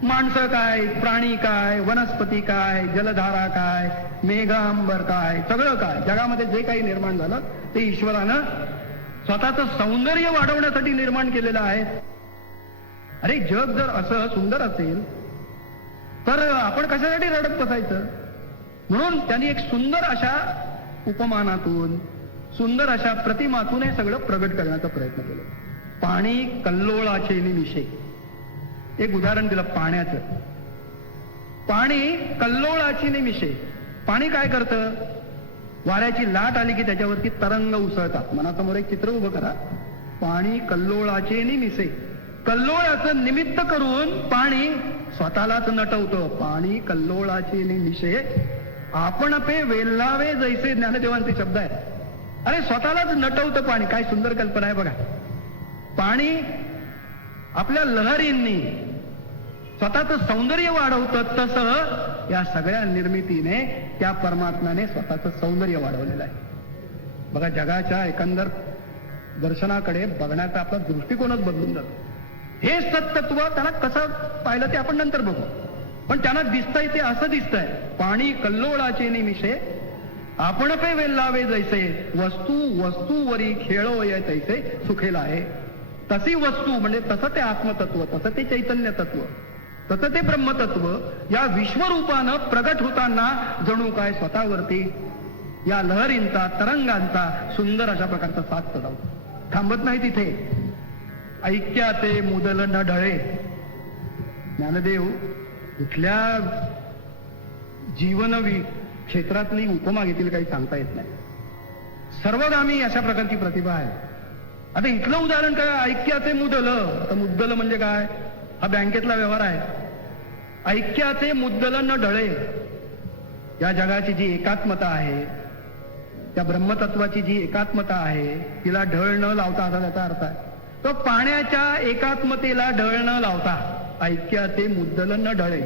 माणसं काय, प्राणी काय, वनस्पती काय, जलधारा काय, मेघांबर काय, सगळं काय, जगामध्ये जे काही निर्माण झालं ते ईश्वरानं स्वतःचं सौंदर्य वाढवण्यासाठी निर्माण केलेलं आहे. अरे जग जर असं सुंदर असेल तर आपण कशासाठी रडत बसायचं? म्हणून त्यांनी एक सुंदर अशा उपमानातून, सुंदर अशा प्रतिमातून हे सगळं प्रगट करण्याचा प्रयत्न केला. पाणी कल्लोळाचे निमिषे, एक उदाहरण दिलं पाण्याचं. पाणी कल्लोळाची निमिषे. पाणी काय करतं? वाऱ्याची लाट आली की त्याच्यावरती तरंग उसळतात. मनासमोर एक चित्र उभं करा. पाणी कल्लोळाचे निमिषे. कल्लोळाचं निमित्त करून पाणी स्वतःलाच नटवतं. पाणी कल्लोळाचे निमिषे आपण पे वेल्लावे जैसे, ज्ञानदेवांचे शब्द आहेत. अरे स्वतःलाच नटवतं पाणी. काय सुंदर कल्पना आहे बघा. पाणी आपल्या लहरींनी स्वतःचं सौंदर्य वाढवतं, तसं या सगळ्या निर्मितीने त्या परमात्म्याने स्वतःचं सौंदर्य वाढवलेलं आहे. बघा, जगाच्या एकंदर दर्शनाकडे बघण्याचा आपला दृष्टिकोनच बदलून जातो. हे सत्तत्व त्यांना कसं पाहिलं ते आपण नंतर बघू, पण त्यांना दिसतंय ते असं दिसतंय. पाणी कल्लोळाचे निमिषे आपण पे वेल्लावे जैसे, वस्तू वस्तूवरी खेळोय तैसे सुखेला आहे. तशी वस्तू म्हणजे तसं ते आत्मतत्व, तसं ते चैतन्य तत्व, तसं ते ब्रह्मतत्व या विश्वरूपानं प्रगट होताना जणू काय स्वतःवरती या लहरींचा, तरंगांचा सुंदर अशा प्रकारचा साथ चढवतो. थांबत नाही तिथे. ऐक्याचे मुदल न ढळे. ज्ञानदेव कुठल्या जीवन क्षेत्रातली उपमा घेतील काही सांगता येत नाही. सर्वगामी अशा प्रकारची प्रतिभा आहे. आता इथलं उदाहरण काय? ऐक्याचे मुदल. आता मुद्दल म्हणजे काय? हा बँकेतला व्यवहार आहे. ऐक्याचे मुद्दल न ढळे. या जगाची जी एकात्मता आहे, त्या ब्रह्मतत्वाची जी एकात्मता आहे, तिला ढळ न लावता, असा त्याचा अर्थ आहे. तो पाण्याच्या एकात्मतेला ढळ न लावता ऐक्याचे मुद्दल न ढळे.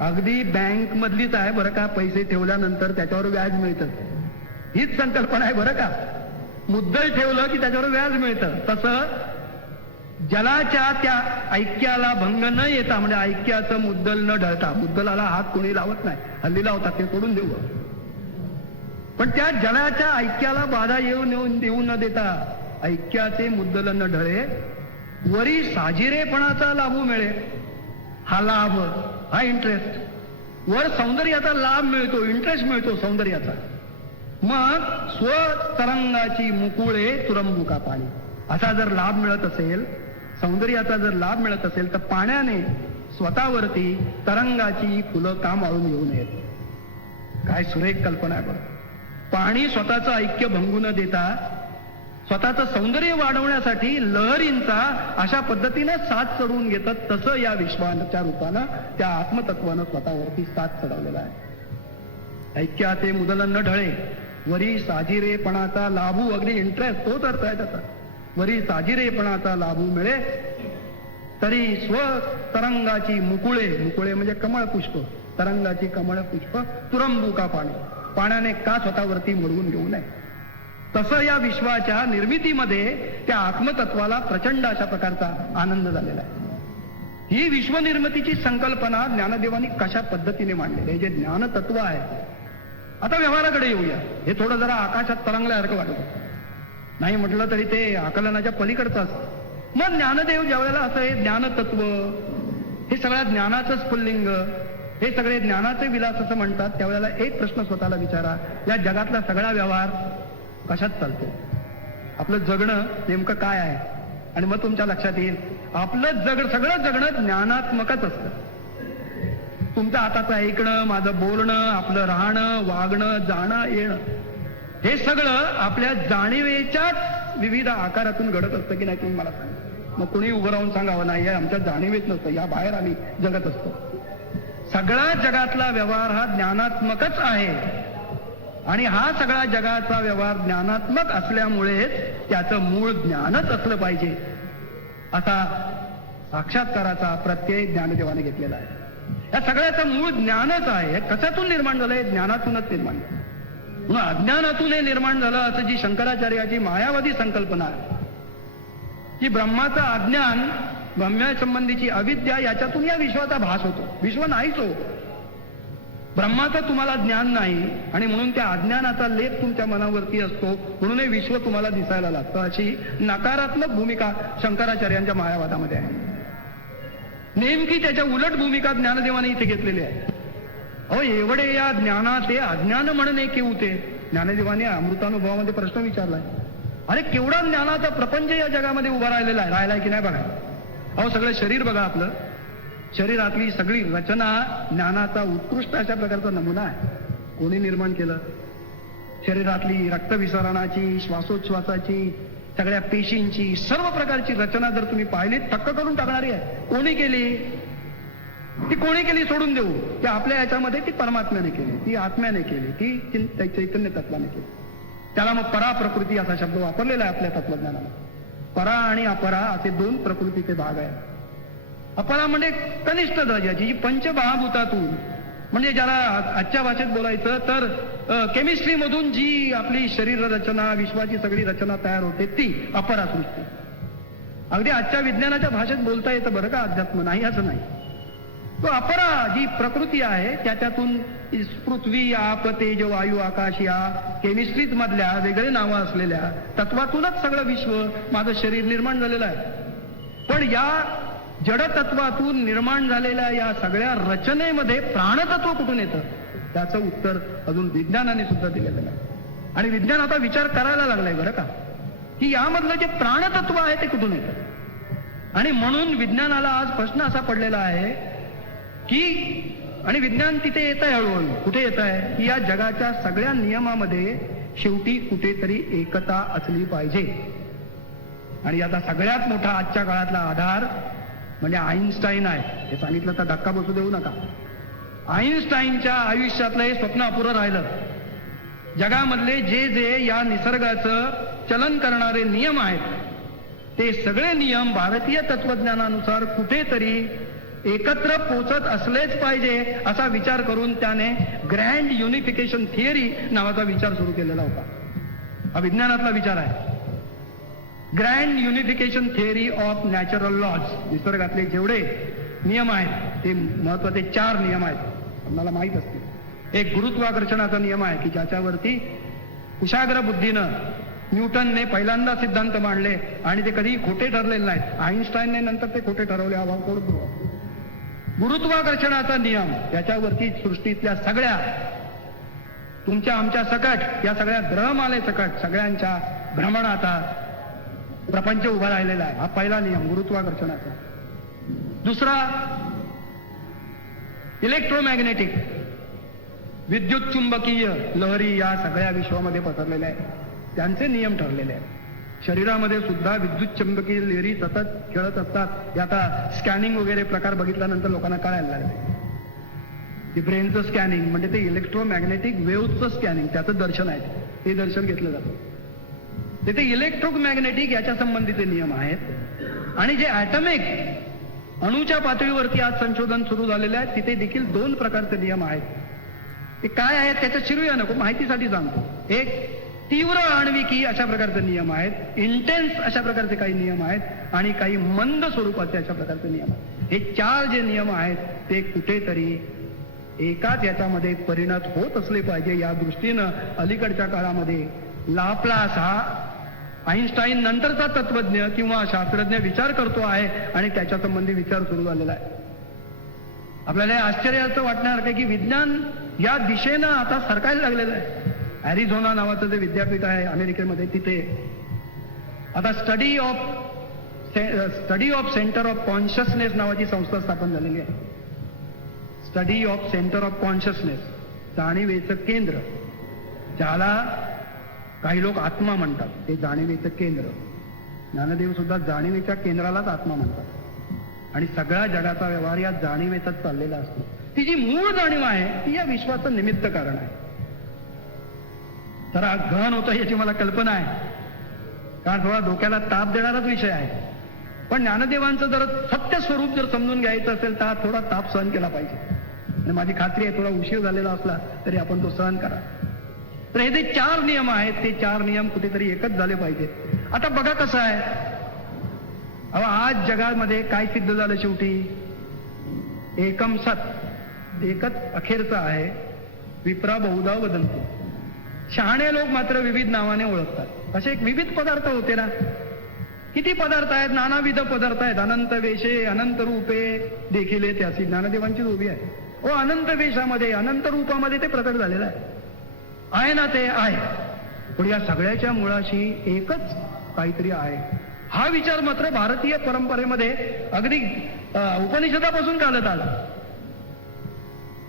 अगदी बँक मधलीच आहे बरं का. पैसे ठेवल्यानंतर त्याच्यावर व्याज मिळतं, हीच संकल्पना आहे बरं का. मुद्दल ठेवलं की त्याच्यावर व्याज मिळतं. तसं जलाच्या त्या ऐक्याला भंग न येता, म्हणजे ऐक्याचं मुद्दल न ढळता, मुद्दलाला हात कोणी लावत नाही, हल्ली लावतात, ते सोडून देऊ, पण त्या जलाच्या ऐक्याला बाधा देऊ न देता ऐक्याचे मुद्दल न ढळे, वरी साजिरेपणाचा लाभू मिळे. हा लाभ, हा इंटरेस्ट, वर सौंदर्याचा लाभ मिळतो, इंटरेस्ट मिळतो सौंदर्याचा. मग स्वतरंगाची मुकुळे तुरंबुका पाणी, असा जर लाभ मिळत असेल, सौंदर्याचा जर लाभ मिळत असेल, तर पाण्याने स्वतःवरती तरंगाची फुलं का माळून येऊ नयेत. काय सुरेख कल्पना आहे बरं. पाणी स्वतःचं ऐक्य भंगू न देता स्वतःचं सौंदर्य वाढवण्यासाठी लहरींचा अशा पद्धतीने साथ चढवून घेतात. तसं या विश्वाच्या रूपानं त्या आत्मतत्वानं स्वतःवरती साथ चढवलेला आहे. ऐक्याचे मुदल न ढळे, वरी साजिरेपणाचा लाभू, अगदी इंटरेस्ट तोच अर्थ आहे त्याचा. वरी साजिरेपणाचा लाभू मिळे, तरी स्वतरंगाची मुकुळे, मुकुळे म्हणजे कमळ पुष्प, तरंगाची कमळ पुष्प, तुरंबुका पाणी, पाण्याने का स्वतःवरती मळवून घेऊ नये. तसं या विश्वाच्या निर्मितीमध्ये त्या आत्मतत्वाला प्रचंड अशा प्रकारचा आनंद झालेला आहे. ही विश्वनिर्मितीची संकल्पना ज्ञानदेवांनी कशा पद्धतीने मांडलेली आहे, जे ज्ञानतत्व आहे. आता व्यवहाराकडे येऊया. हे थोडं जरा आकाशात तरंगल्यासारखं वाटत होतं, नाही म्हटलं तरी ते आकलनाच्या पलीकडचं असतं. मग ज्ञानदेव ज्या वेळेला असं हे ज्ञानतत्व, हे सगळ्या ज्ञानाचं स्फुल्लिंग, हे सगळे ज्ञानाचे विलास असं म्हणतात, त्यावेळेला एक प्रश्न स्वतःला विचारा, या जगातला सगळा व्यवहार कशात चालतो? आपलं जगणं नेमकं काय आहे? आणि मग तुमच्या लक्षात येईल आपलं सगळं जगणं ज्ञानात्मकच असतं. तुमचं हाताचं ऐकणं, माझं बोलणं, आपलं राहणं, वागणं, जाणं, येणं, हे सगळं आपल्या जाणीवेच्याच विविध आकारातून घडत असतं की नाही, तुम्ही मला सांगा. मग कुणी उभं राहून सांगावं नाही, हे आमच्या जाणीवेत नसतं, या बाहेर आम्ही जगत असतो. सगळा जगातला व्यवहार हा ज्ञानात्मकच आहे. आणि हा सगळा जगाचा व्यवहार ज्ञानात्मक असल्यामुळे त्याचं मूळ ज्ञानच असलं पाहिजे, असा साक्षात्काराचा प्रत्यय ज्ञानदेवाने घेतलेला आहे. या सगळ्याचं मूळ ज्ञानच आहे. कशातून निर्माण झालंय? ज्ञानातूनच निर्माण झालं. म्हणून अज्ञानातून हे निर्माण झालं असं जी शंकराचार्याची मायावादी संकल्पना आहे, की ब्रह्माचं अज्ञान, ब्रह्मासंबंधीची अविद्या, याच्यातून या विश्वाचा भास होतो. विश्व नाहीच हो. ब्रह्माचं तुम्हाला ज्ञान नाही आणि म्हणून त्या अज्ञानाचा लेप तुमच्या मनावरती असतो, म्हणून हे विश्व तुम्हाला दिसायला लागतं, अशी नकारात्मक भूमिका शंकराचार्यांच्या मायावादामध्ये आहे. नेमकी त्याच्या उलट भूमिका ज्ञानदेवाने इथे घेतलेली आहे. अहो, एवढे या ज्ञानाचे अज्ञान म्हणणे की होते. ज्ञानदेवाने अमृतानुभवामध्ये प्रश्न विचारलाय, अरे केवढा ज्ञानाचा प्रपंच या जगामध्ये उभा राहिलाय की नाही बघा. अहो, सगळं शरीर बघा, आपलं शरीरातली सगळी रचना ज्ञानाचा उत्कृष्ट अशा प्रकारचा नमुना आहे. कोणी निर्माण केलं? शरीरातली रक्तविसरणाची, श्वासोच्छ्वासाची, सगळ्या पेशींची, सर्व प्रकारची रचना जर तुम्ही पाहिली, थक्क करून टाकणारी आहे. कोणी केली? ती कोणी केली सोडून देऊ, ती आपल्या याच्यामध्ये ती परमात्म्याने केली, ती आत्म्याने केली, ती चैतन्य तत्वाने केली. त्याला मग परा प्रकृती असा शब्द वापरलेला आहे आपल्या तत्वज्ञानाला. परा आणि अपरा असे दोन प्रकृतीचे भाग आहेत. अपरा म्हणजे कनिष्ठ दर्जाची, जी पंचमहाभूतातून, म्हणजे ज्याला आजच्या भाषेत बोलायचं तर केमिस्ट्रीमधून जी आपली शरीर रचना, विश्वाची सगळी रचना तयार होते, ती अपरा सृष्टी. अगदी आजच्या विज्ञानाच्या भाषेत बोलता येतं बरं का, अध्यात्म नाही असं नाही. तो अपरा जी प्रकृती आहे त्याच्यातून पृथ्वी, आप, तेज, वायू, आकाश या केमिस्ट्रीत मधल्या वेगळे नावं असलेल्या तत्वातूनच सगळं विश्व, माझं शरीर निर्माण झालेलं आहे. पण या जडतत्वातून निर्माण झालेल्या या सगळ्या रचनेमध्ये प्राणतत्व कुठून येतं? त्याचं उत्तर अजून विज्ञानाने सुद्धा दिलेलं नाही. आणि विज्ञान आता विचार करायला लागलाय बरं का, की यामधलं जे प्राणतत्व आहे ते कुठून येतं. आणि म्हणून विज्ञानाला आज प्रश्न असा पडलेला आहे की, आणि विज्ञान तिथे येत आहे हळूहळू. कुठे येत आहे? की या जगाच्या सगळ्या नियमामध्ये शेवटी कुठेतरी एकता असली पाहिजे. आणि आता सगळ्यात मोठा आजच्या काळातला आधार म्हणजे आईन्स्टाईन आहे. हे सांगितलं तर धक्का बसू देऊ नका. आईन्स्टाईनच्या आयुष्यातलं हे स्वप्न अपुरं राहिलं. जगामधले जे जे या निसर्गाचं चलन करणारे नियम आहेत, ते सगळे नियम भारतीय तत्वज्ञानानुसार कुठेतरी एकत्र पोचत असलेच पाहिजे असा विचार करून त्याने ग्रँड युनिफिकेशन थिअरी नावाचा विचार सुरू केलेला होता. हा विज्ञानातला विचार आहे. Grand unification theory of natural laws. निसर्गातले जेवढे नियम आहेत ते महत्वाचे 4 नियम आहेत, मला माहीत असतील. एक गुरुत्वाकर्षणाचा नियम आहे की ज्याच्यावरती कुशाग्र बुद्धीनं न्यूटनने पहिल्यांदा सिद्धांत मांडले आणि ते कधी खोटे ठरलेले नाहीत. आईन्स्टाईनने नंतर ते खोटे ठरवले. हा भाग गुरुत्वाकर्षणाचा नियम, त्याच्यावरती सृष्टीतल्या सगळ्या तुमच्या आमच्या सकट या सगळ्या ग्रहमाले सकट सगळ्यांच्या भ्रमणाचा प्रपंच उभा राहिलेला आहे. हा पहिला नियम गुरुत्वाकर्षणाचा. दुसरा इलेक्ट्रोमॅग्नेटिक, विद्युत चुंबकीय लहरी या सगळ्या विश्वामध्ये पसरलेल्या आहेत, त्यांचे नियम ठरलेले आहेत. शरीरामध्ये सुद्धा विद्युत चुंबकीय लहरी सतत खेळत असतात. हे आता स्कॅनिंग वगैरे प्रकार बघितल्यानंतर लोकांना कळायला लागले. ते ब्रेनचं स्कॅनिंग म्हणजे ते इलेक्ट्रोमॅग्नेटिक वेव्हचं स्कॅनिंग, त्याचं दर्शन आहे, ते दर्शन घेतलं जातं. ते इलेक्ट्रोमॅग्नेटिक याच्या संबंधीचे नियम आहेत. आणि जे ॲटमिक अणुच्या पातळीवरती आज संशोधन सुरू झालेले आहे तिथे देखील 2 प्रकारचे नियम आहेत. ते काय आहेत त्याच्या शिरूया नको, माहितीसाठी सांगतो. एक तीव्र आण्विकी अशा प्रकारचे नियम आहेत, इंटेन्स अशा प्रकारचे काही नियम आहेत आणि काही मंद स्वरूपाचे अशा प्रकारचे नियम आहेत. हे 4 जे नियम आहेत ते कुठेतरी एकाच याच्यामध्ये परिणत होत असले पाहिजे. या दृष्टीनं अलीकडच्या काळामध्ये लाप्लास हा आईन्स्टाईन नंतरचा तत्वज्ञ किंवा शास्त्रज्ञ विचार करतो आहे आणि त्याच्या संबंधी विचार सुरू झालेला आहे. आपल्याला आश्चर्याचं वाटणार आहे की विज्ञान या दिशेनं आता सरकायला लागलेलं आहे. ॲरिझोना नावाचं जे विद्यापीठ आहे अमेरिकेमध्ये, तिथे आता study of centre of consciousness नावाची संस्था स्थापन झालेली आहे. Study of centre of consciousness, जाणीवेचं केंद्र, ज्याला काही लोक आत्मा म्हणतात, ते जाणीवेचं केंद्र. ज्ञानदेव सुद्धा जाणीवेच्या केंद्रालाच आत्मा म्हणतात. आणि सगळ्या जगाचा व्यवहार या जाणीवेचाच चाललेला असतो. ती जी मूळ जाणीव आहे ती या विश्वाचं निमित्त कारण आहे. जरा गहन होतं याची मला कल्पना आहे, कारण थोडा डोक्याला ताप देणाराच विषय आहे. पण ज्ञानदेवांचं जर सत्य स्वरूप जर समजून घ्यायचं असेल तर थोडा ताप सहन केला पाहिजे. आणि माझी खात्री आहे थोडा उशीर झालेला असला तरी आपण तो सहन करा. तर हे जे 4 नियम आहेत ते 4 नियम कुठेतरी एकच झाले पाहिजेत. आता बघा कसं आहे, आज जगामध्ये काय सिद्ध झालं शेवटी? एकम सत, एकच अखेरचा आहे. विप्रा बहुधा वदंती. शहाणे लोक मात्र विविध नावाने ओळखतात. असे एक विविध पदार्थ होते ना, किती पदार्थ आहेत, नानाविध पदार्थ आहेत. अनंत वेशे अनंत रूपे देखील त्याची ज्ञानदेवांची उभी आहे. अनंत वेशामध्ये अनंत रूपामध्ये ते प्रकट झालेलं आहे ना, ते आहे. पण या सगळ्याच्या मुळाशी एकच काहीतरी आहे. हा विचार मात्र भारतीय परंपरेमध्ये अगदी उपनिषदापासून चालत आला.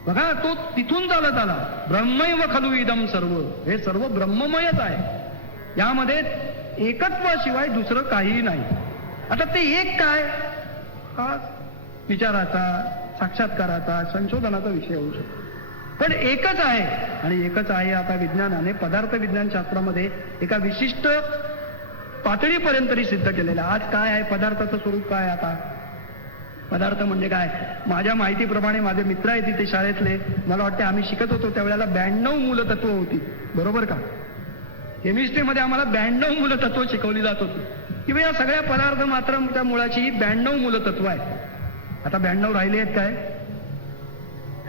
बघा, तो तिथून चालत आला. ब्रह्मैव खलु इदं सर्व, हे सर्व ब्रह्ममयच आहे. यामध्ये एकत्वाशिवाय दुसरं काहीही नाही. आता ते एक काय, हा विचाराचा, साक्षात्काराचा, संशोधनाचा विषय होऊ शकतो. पण एकच आहे. आणि एकच आहे आता विज्ञानाने पदार्थ विज्ञान शास्त्रामध्ये एका विशिष्ट पातळीपर्यंत तरी सिद्ध केलेलं आहे. आज काय आहे पदार्थाचं स्वरूप काय? आता पदार्थ म्हणजे काय? माझ्या माहितीप्रमाणे माझे मित्र आहेत तिथे शाळेतले, मला वाटते आम्ही शिकत होतो त्यावेळेला 92 मूलतत्व होती, बरोबर का? केमिस्ट्रीमध्ये आम्हाला 92 मूलतत्व शिकवली जात होती की या सगळ्या पदार्थ मात्र त्या मुळाची 92 मूलतत्व आहे. आता 92 राहिले आहेत काय?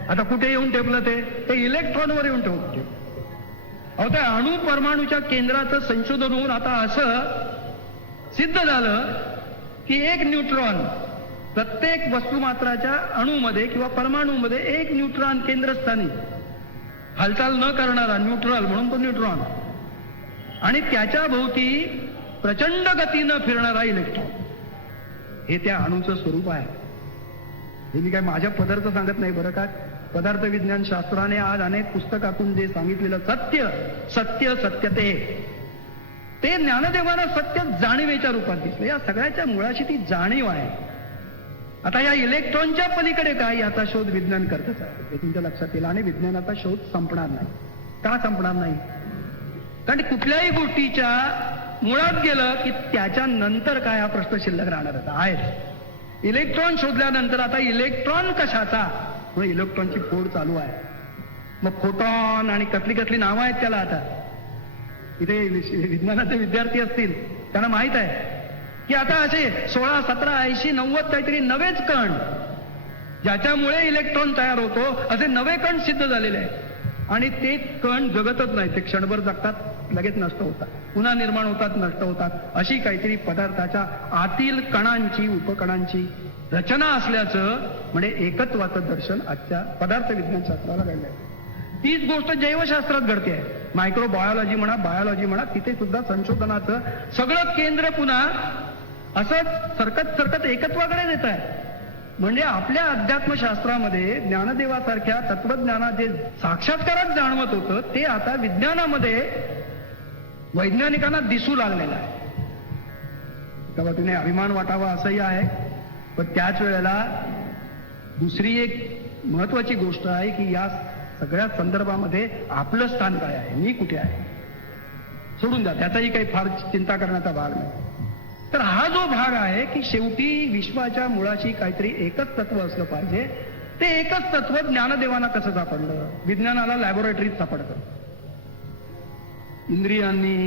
आता कुठे येऊन ठेवलं? ते इलेक्ट्रॉनवर येऊन ठेवलं. अहो, त्या अणु परमाणूच्या केंद्राचं संशोधन होऊन आता असं सिद्ध झालं की एक न्यूट्रॉन, प्रत्येक वस्तुमात्राच्या अणूमध्ये किंवा परमाणूमध्ये एक न्यूट्रॉन केंद्रस्थानी, हालचाल न करणारा न्यूट्रल म्हणून तो न्यूट्रॉन, आणि त्याच्या भोवती प्रचंड गतीनं फिरणारा इलेक्ट्रॉन, हे त्या अणूचं स्वरूप आहे. हे मी काय माझ्या पदार्थ सांगत नाही बरं का. पदार्थ विज्ञान शास्त्राने आज अनेक पुस्तकातून जे सांगितलेलं सत्य सत्य सत्यते, ते ज्ञानदेवाला सत्य जाणीवेच्या रूपात दिसलं. या सगळ्याच्या मुळाशी ती जाणीव आहे. आता या इलेक्ट्रॉनच्या पलीकडे काय याचा शोध विज्ञान करतच आहे, हे तुमच्या लक्षात येईल. आणि विज्ञानाचा शोध संपणार नाही. का संपणार नाही? कारण कुठल्याही गोष्टीच्या मुळात गेलं की त्याच्या नंतर काय हा प्रश्न शिल्लक राहणार आहे. इलेक्ट्रॉन शोधल्यानंतर आता इलेक्ट्रॉन कशाचा, म्हणून इलेक्ट्रॉनची फोड चालू आहे. मग फोटॉन आणि कसली कसली नावं आहेत त्याला. आता इथे विज्ञानाचे विद्यार्थी असतील त्यांना माहित आहे की आता असे 16, 17, 80, 90 काहीतरी नवेच कण, ज्याच्यामुळे इलेक्ट्रॉन तयार होतो, असे नवे कण सिद्ध झालेले आहेत. आणि ते कण जगतच नाही, ते क्षणभर जगतात, लगेच नष्ट होतात, पुन्हा निर्माण होतात, नष्ट होतात. अशी काहीतरी पदार्थाच्या आतील कणांची, उपकणांची रचना असल्याचं म्हणजे एकत्वाचं दर्शन आजच्या पदार्थ विज्ञानशास्त्राला घडलंय. तीच गोष्ट जैवशास्त्रात घडते आहे. मायक्रोबायोलॉजी म्हणा, बायोलॉजी म्हणा, तिथे सुद्धा संशोधनाचं सगळं केंद्र पुन्हा असं सरकत एकत्वाकडे नेत आहे. म्हणजे आपल्या अध्यात्मशास्त्रामध्ये ज्ञानदेवासारख्या तत्वज्ञानाचे साक्षात्कारात जाणवत होतं, ते आता विज्ञानामध्ये वैज्ञानिकांना दिसू लागलेलं आहे. त्या बाजूने अभिमान वाटावा असंही आहे, पण त्याच वेळेला दुसरी एक महत्वाची गोष्ट आहे की या सगळ्या संदर्भामध्ये आपलं स्थान काय आहे, मी कुठे आहे, सोडून द्या, त्याचाही काही फार चिंता करण्याचा भाग नाही. तर हा जो भाग आहे की शेवटी विश्वाच्या मुळाशी काहीतरी एकच तत्व असलं पाहिजे. ते एकच तत्व ज्ञानदेवांना कसं सापडलं, विज्ञानाला लॅबोरेटरीत सापडतं. इंद्रियांनी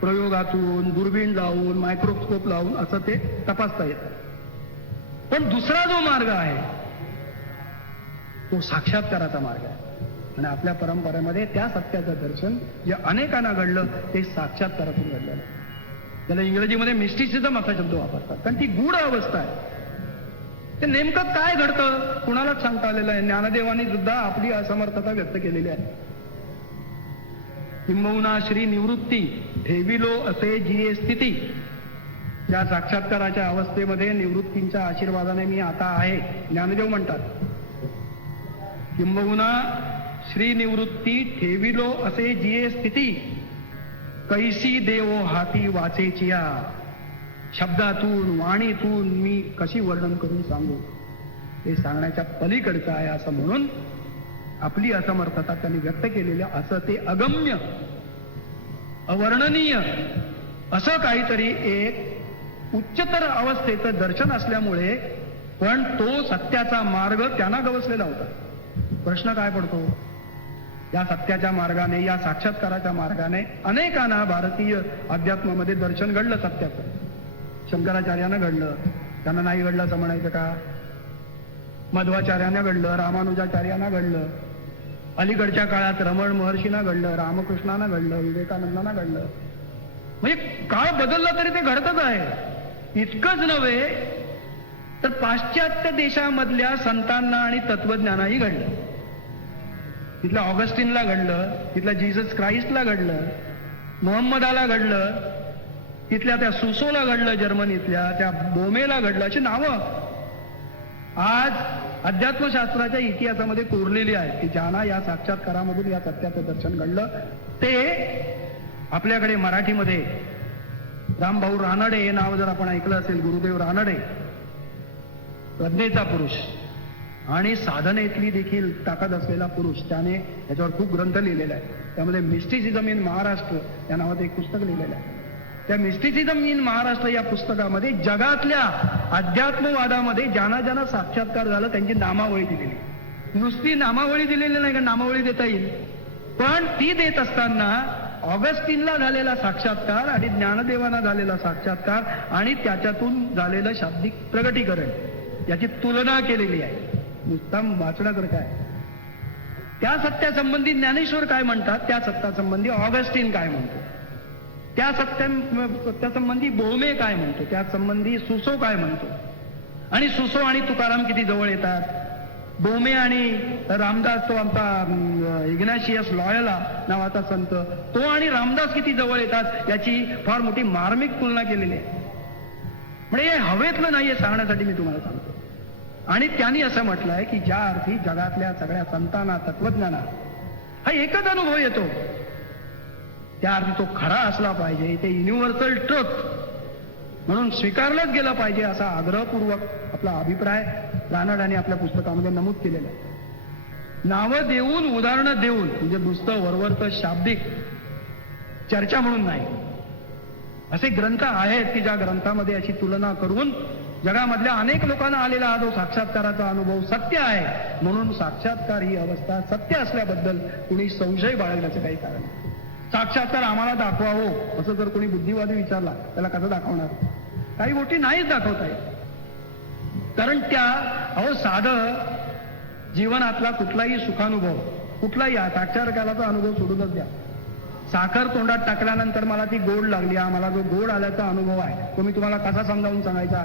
प्रयोगातून, दुर्बीण लावून, मायक्रोस्कोप लावून असं ते तपासता येतं. पण दुसरा जो मार्ग आहे तो साक्षात्काराचा मार्ग आहे. आणि आपल्या परंपरेमध्ये त्या सत्याचं दर्शन जे अनेकांना घडलं ते साक्षात्कारातून घडलेलं आहे. त्याला इंग्रजीमध्ये मिस्टिसिझम असा शब्द वापरतात, कारण ती गूढ अवस्था आहे. ते नेमकं काय घडतं कुणालाच सांगता आलेलं आहे. ज्ञानदेवांनी सुद्धा आपली असमर्थता व्यक्त केलेली आहे. किंबहुना श्री निवृत्ती ठेविलो असे जी स्थिती, या साक्षात्काराच्या अवस्थेमध्ये निवृत्तींच्या आशीर्वादाने मी आता आहे, ज्ञानदेव म्हणतात. किंबहुना श्री निवृत्ती ठेविलो असे जी स्थिती, कैसी देवो हाती वाचेचिया. शब्दातून, वाणीतून मी कशी वर्णन करून सांगू, ते सांगण्याच्या पलीकडचं आहे असं म्हणून आपली असमर्थता त्यांनी व्यक्त केलेली. असं ते अगम्य, अवर्णनीय असं काहीतरी एक उच्चतर अवस्थेचं दर्शन असल्यामुळे, पण तो सत्याचा मार्ग त्यांना गवसलेला होता. प्रश्न काय पडतो, या सत्याच्या मार्गाने, या साक्षात्काराच्या मार्गाने अनेकांना भारतीय अध्यात्मामध्ये दर्शन घडलं सत्याचं. शंकराचार्यांना घडलं, त्यांना नाही घडलं असं म्हणायचं का? मध्वाचार्यांना घडलं, रामानुजाचार्यांना घडलं, अलीकडच्या काळात रमण महर्षींना घडलं, रामकृष्णांना घडलं, विवेकानंदांना घडलं. म्हणजे काळ बदलला तरी ते घडतच आहे. इतकंच नव्हे तर पाश्चात्य देशामधल्या संतांना आणि तत्वज्ञानाही घडलं. तिथल्या ऑगस्टिनला घडलं, तिथल्या जीसस क्राइस्टला घडलं, मोहम्मदाला घडलं, तिथल्या त्या सुसोला घडलं, जर्मनीतल्या त्या बोमेला घडलं. अशी नावं आज अध्यात्मशास्त्राच्या इतिहासामध्ये कोरलेली आहेत की ज्यांना या साक्षात्कारामधून या सत्याचं दर्शन घडलं. ते आपल्याकडे मराठीमध्ये रामभाऊ रानडे हे नाव जर आपण ऐकलं असेल, गुरुदेव रानडे, प्रज्ञेचा पुरुष आणि साधनेतली देखील ताकद असलेला पुरुष, त्याने याच्यावर खूप ग्रंथ लिहिलेला आहे. त्यामध्ये मिस्टिसिझम इन महाराष्ट्र या नावाचं एक पुस्तक लिहिलेलं आहे. त्या मिस्टिसिझम इन महाराष्ट्र या पुस्तकामध्ये जगातल्या अध्यात्मवादामध्ये ज्यांना ज्यांना साक्षात्कार झाला त्यांची नामावळी दिलेली. नुसती नामावळी दिलेली नाही का, नामावळी देता येईल, पण ती देत असताना ऑगस्टिनला झालेला साक्षात्कार आणि ज्ञानदेवांना झालेला साक्षात्कार आणि त्याच्यातून झालेलं शाब्दिक प्रगटीकरण याची तुलना केलेली आहे. नुसता वाचण्यासारखं आहे. त्या सत्यासंबंधी ज्ञानेश्वर काय म्हणतात, त्या सत्यासंबंधी ऑगस्टिन काय म्हणतो, त्या सत्यासंबंधी बोमे काय म्हणतो, त्या संबंधी सुसो काय म्हणतो. आणि सुसो आणि तुकाराम किती जवळ येतात. बोमे आणि रामदास, तो आमचा इग्नाशियस लॉयला नावाचा संत, तो आणि रामदास किती जवळ येतात याची फार मोठी मार्मिक तुलना केलेली आहे. म्हणजे हे हवेतलं नाहीये सांगण्यासाठी मी तुम्हाला सांगतो. आणि त्यांनी असं म्हटलंय की ज्या अर्थी जगातल्या सगळ्या संतांना, तत्वज्ञांना हा एकच अनुभव येतो, त्या अर्थी तो खरा असला पाहिजे, ते युनिव्हर्सल ट्रुथ म्हणून स्वीकारलंच गेलं पाहिजे असा आग्रहपूर्वक आपला अभिप्राय रानडाने आपल्या पुस्तकामध्ये नमूद केलेला आहे. नावं देऊन, उदाहरणं देऊन, म्हणजे नुसतं वरवरचं शाब्दिक चर्चा म्हणून नाही. असे ग्रंथ आहेत की ज्या ग्रंथामध्ये अशी तुलना करून जगामधल्या अनेक लोकांना आलेला हा जो साक्षात्काराचा अनुभव सत्य आहे, म्हणून साक्षात्कार ही अवस्था सत्य असल्याबद्दल कुणी संशय बाळगण्याचं काही कारण नाही. साक्षात्कार आम्हाला दाखवावं असं जर कोणी बुद्धिवादी विचारला, त्याला कसं दाखवणार? काही गोष्टी नाहीच दाखवता येत. कारण त्या साधं जीवनातला कुठलाही सुखानुभव, कुठलाही साक्षात्काराचा अनुभव सोडूनच द्या. साखर तोंडात टाकल्यानंतर मला ती गोड लागली, हा मला जो गोड आल्याचा अनुभव आहे तो मी तुम्हाला कसा समजावून सांगायचा?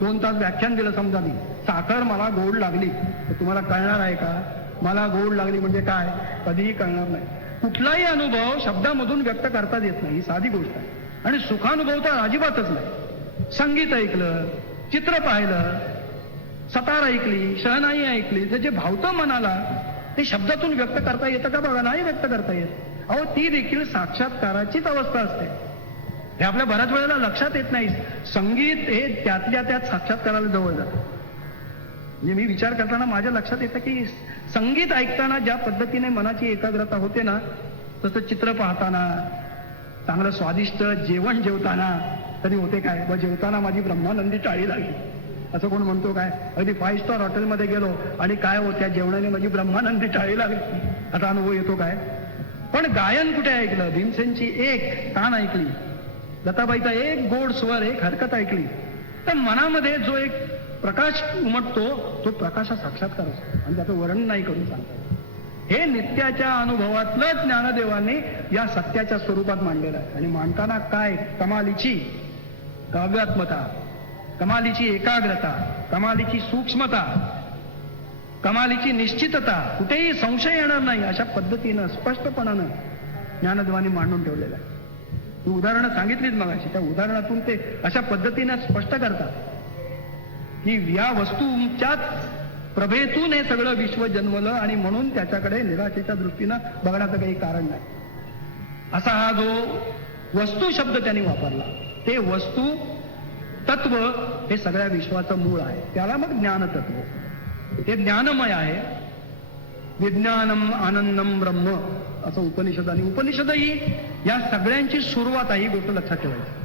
2 तास व्याख्यान दिलं समजा मी, साखर मला गोड लागली, तर तुम्हाला कळणार आहे का? मला गोड लागली म्हणजे काय कधीही कळणार नाही. कुठलाही अनुभव शब्दामधून व्यक्त करताच येत नाही, ही साधी गोष्ट आहे. आणि सुखानुभव तर अजिबातच नाही. संगीत ऐकलं, चित्र पाहिलं, सतार ऐकली, शहनाई ऐकली, ते जे भावतं मनाला ते शब्दातून व्यक्त करता येतं का? बघा, नाही व्यक्त करता येत. ती देखील साक्षात्काराचीच अवस्था असते. हे आपल्या बऱ्याच वेळेला लक्षात येत नाही. संगीत हे त्यातल्या त्यात साक्षात्काराला जवळ जातं. म्हणजे मी विचार करताना माझ्या लक्षात येतं की संगीत ऐकताना ज्या पद्धतीने मनाची एकाग्रता होते ना, तसं चित्र पाहताना, चांगलं स्वादिष्ट जेवण जेवताना तरी होते काय? व जेवताना माझी ब्रह्मानंदी टाळी लागली असं कोण म्हणतो काय? अगदी 5 स्टार हॉटेलमध्ये गेलो आणि काय होत्या जेवणाने माझी ब्रह्मानंदी टाळी लागली असा अनुभव येतो काय? पण गायन कुठे ऐकलं? भीमसेनची एक तान ऐकली, लताबाईचा एक गोड स्वर, एक हरकत ऐकली, तर मनामध्ये जो एक प्रकाश उमटतो तो प्रकाश हा साक्षात्कार असतो आणि त्याचं वर्णन नाही करून सांगतात. हे नित्याच्या अनुभवातलं ज्ञानदेवाने या सत्याच्या स्वरूपात मांडलेलं आहे. आणि मांडताना काय कमालीची काव्यात्मता, कमालीची एकाग्रता, कमालीची सूक्ष्मता, कमालीची निश्चितता, कुठेही संशय येणार नाही अशा पद्धतीनं स्पष्टपणानं ज्ञानदेवानी मांडून ठेवलेलं आहे. ती उदाहरणं सांगितलीच मगाशी, त्या उदाहरणातून ते अशा पद्धतीनं स्पष्ट करतात की या वस्तूच्याच प्रभेतून हे सगळं विश्व जन्मलं आणि म्हणून त्याच्याकडे निराशेच्या दृष्टीनं बघण्याचं काही कारण नाही. असा हा जो वस्तू शब्द त्यांनी वापरला, ते वस्तू तत्व हे सगळ्या विश्वाचं मूळ आहे. त्याला मग ज्ञानतत्व, ते ज्ञानमय आहे. विज्ञानम आनंदम ब्रह्म असं उपनिषद, आणि उपनिषदही या सगळ्यांची सुरुवात आहे. ही गोष्ट लक्षात ठेवायची.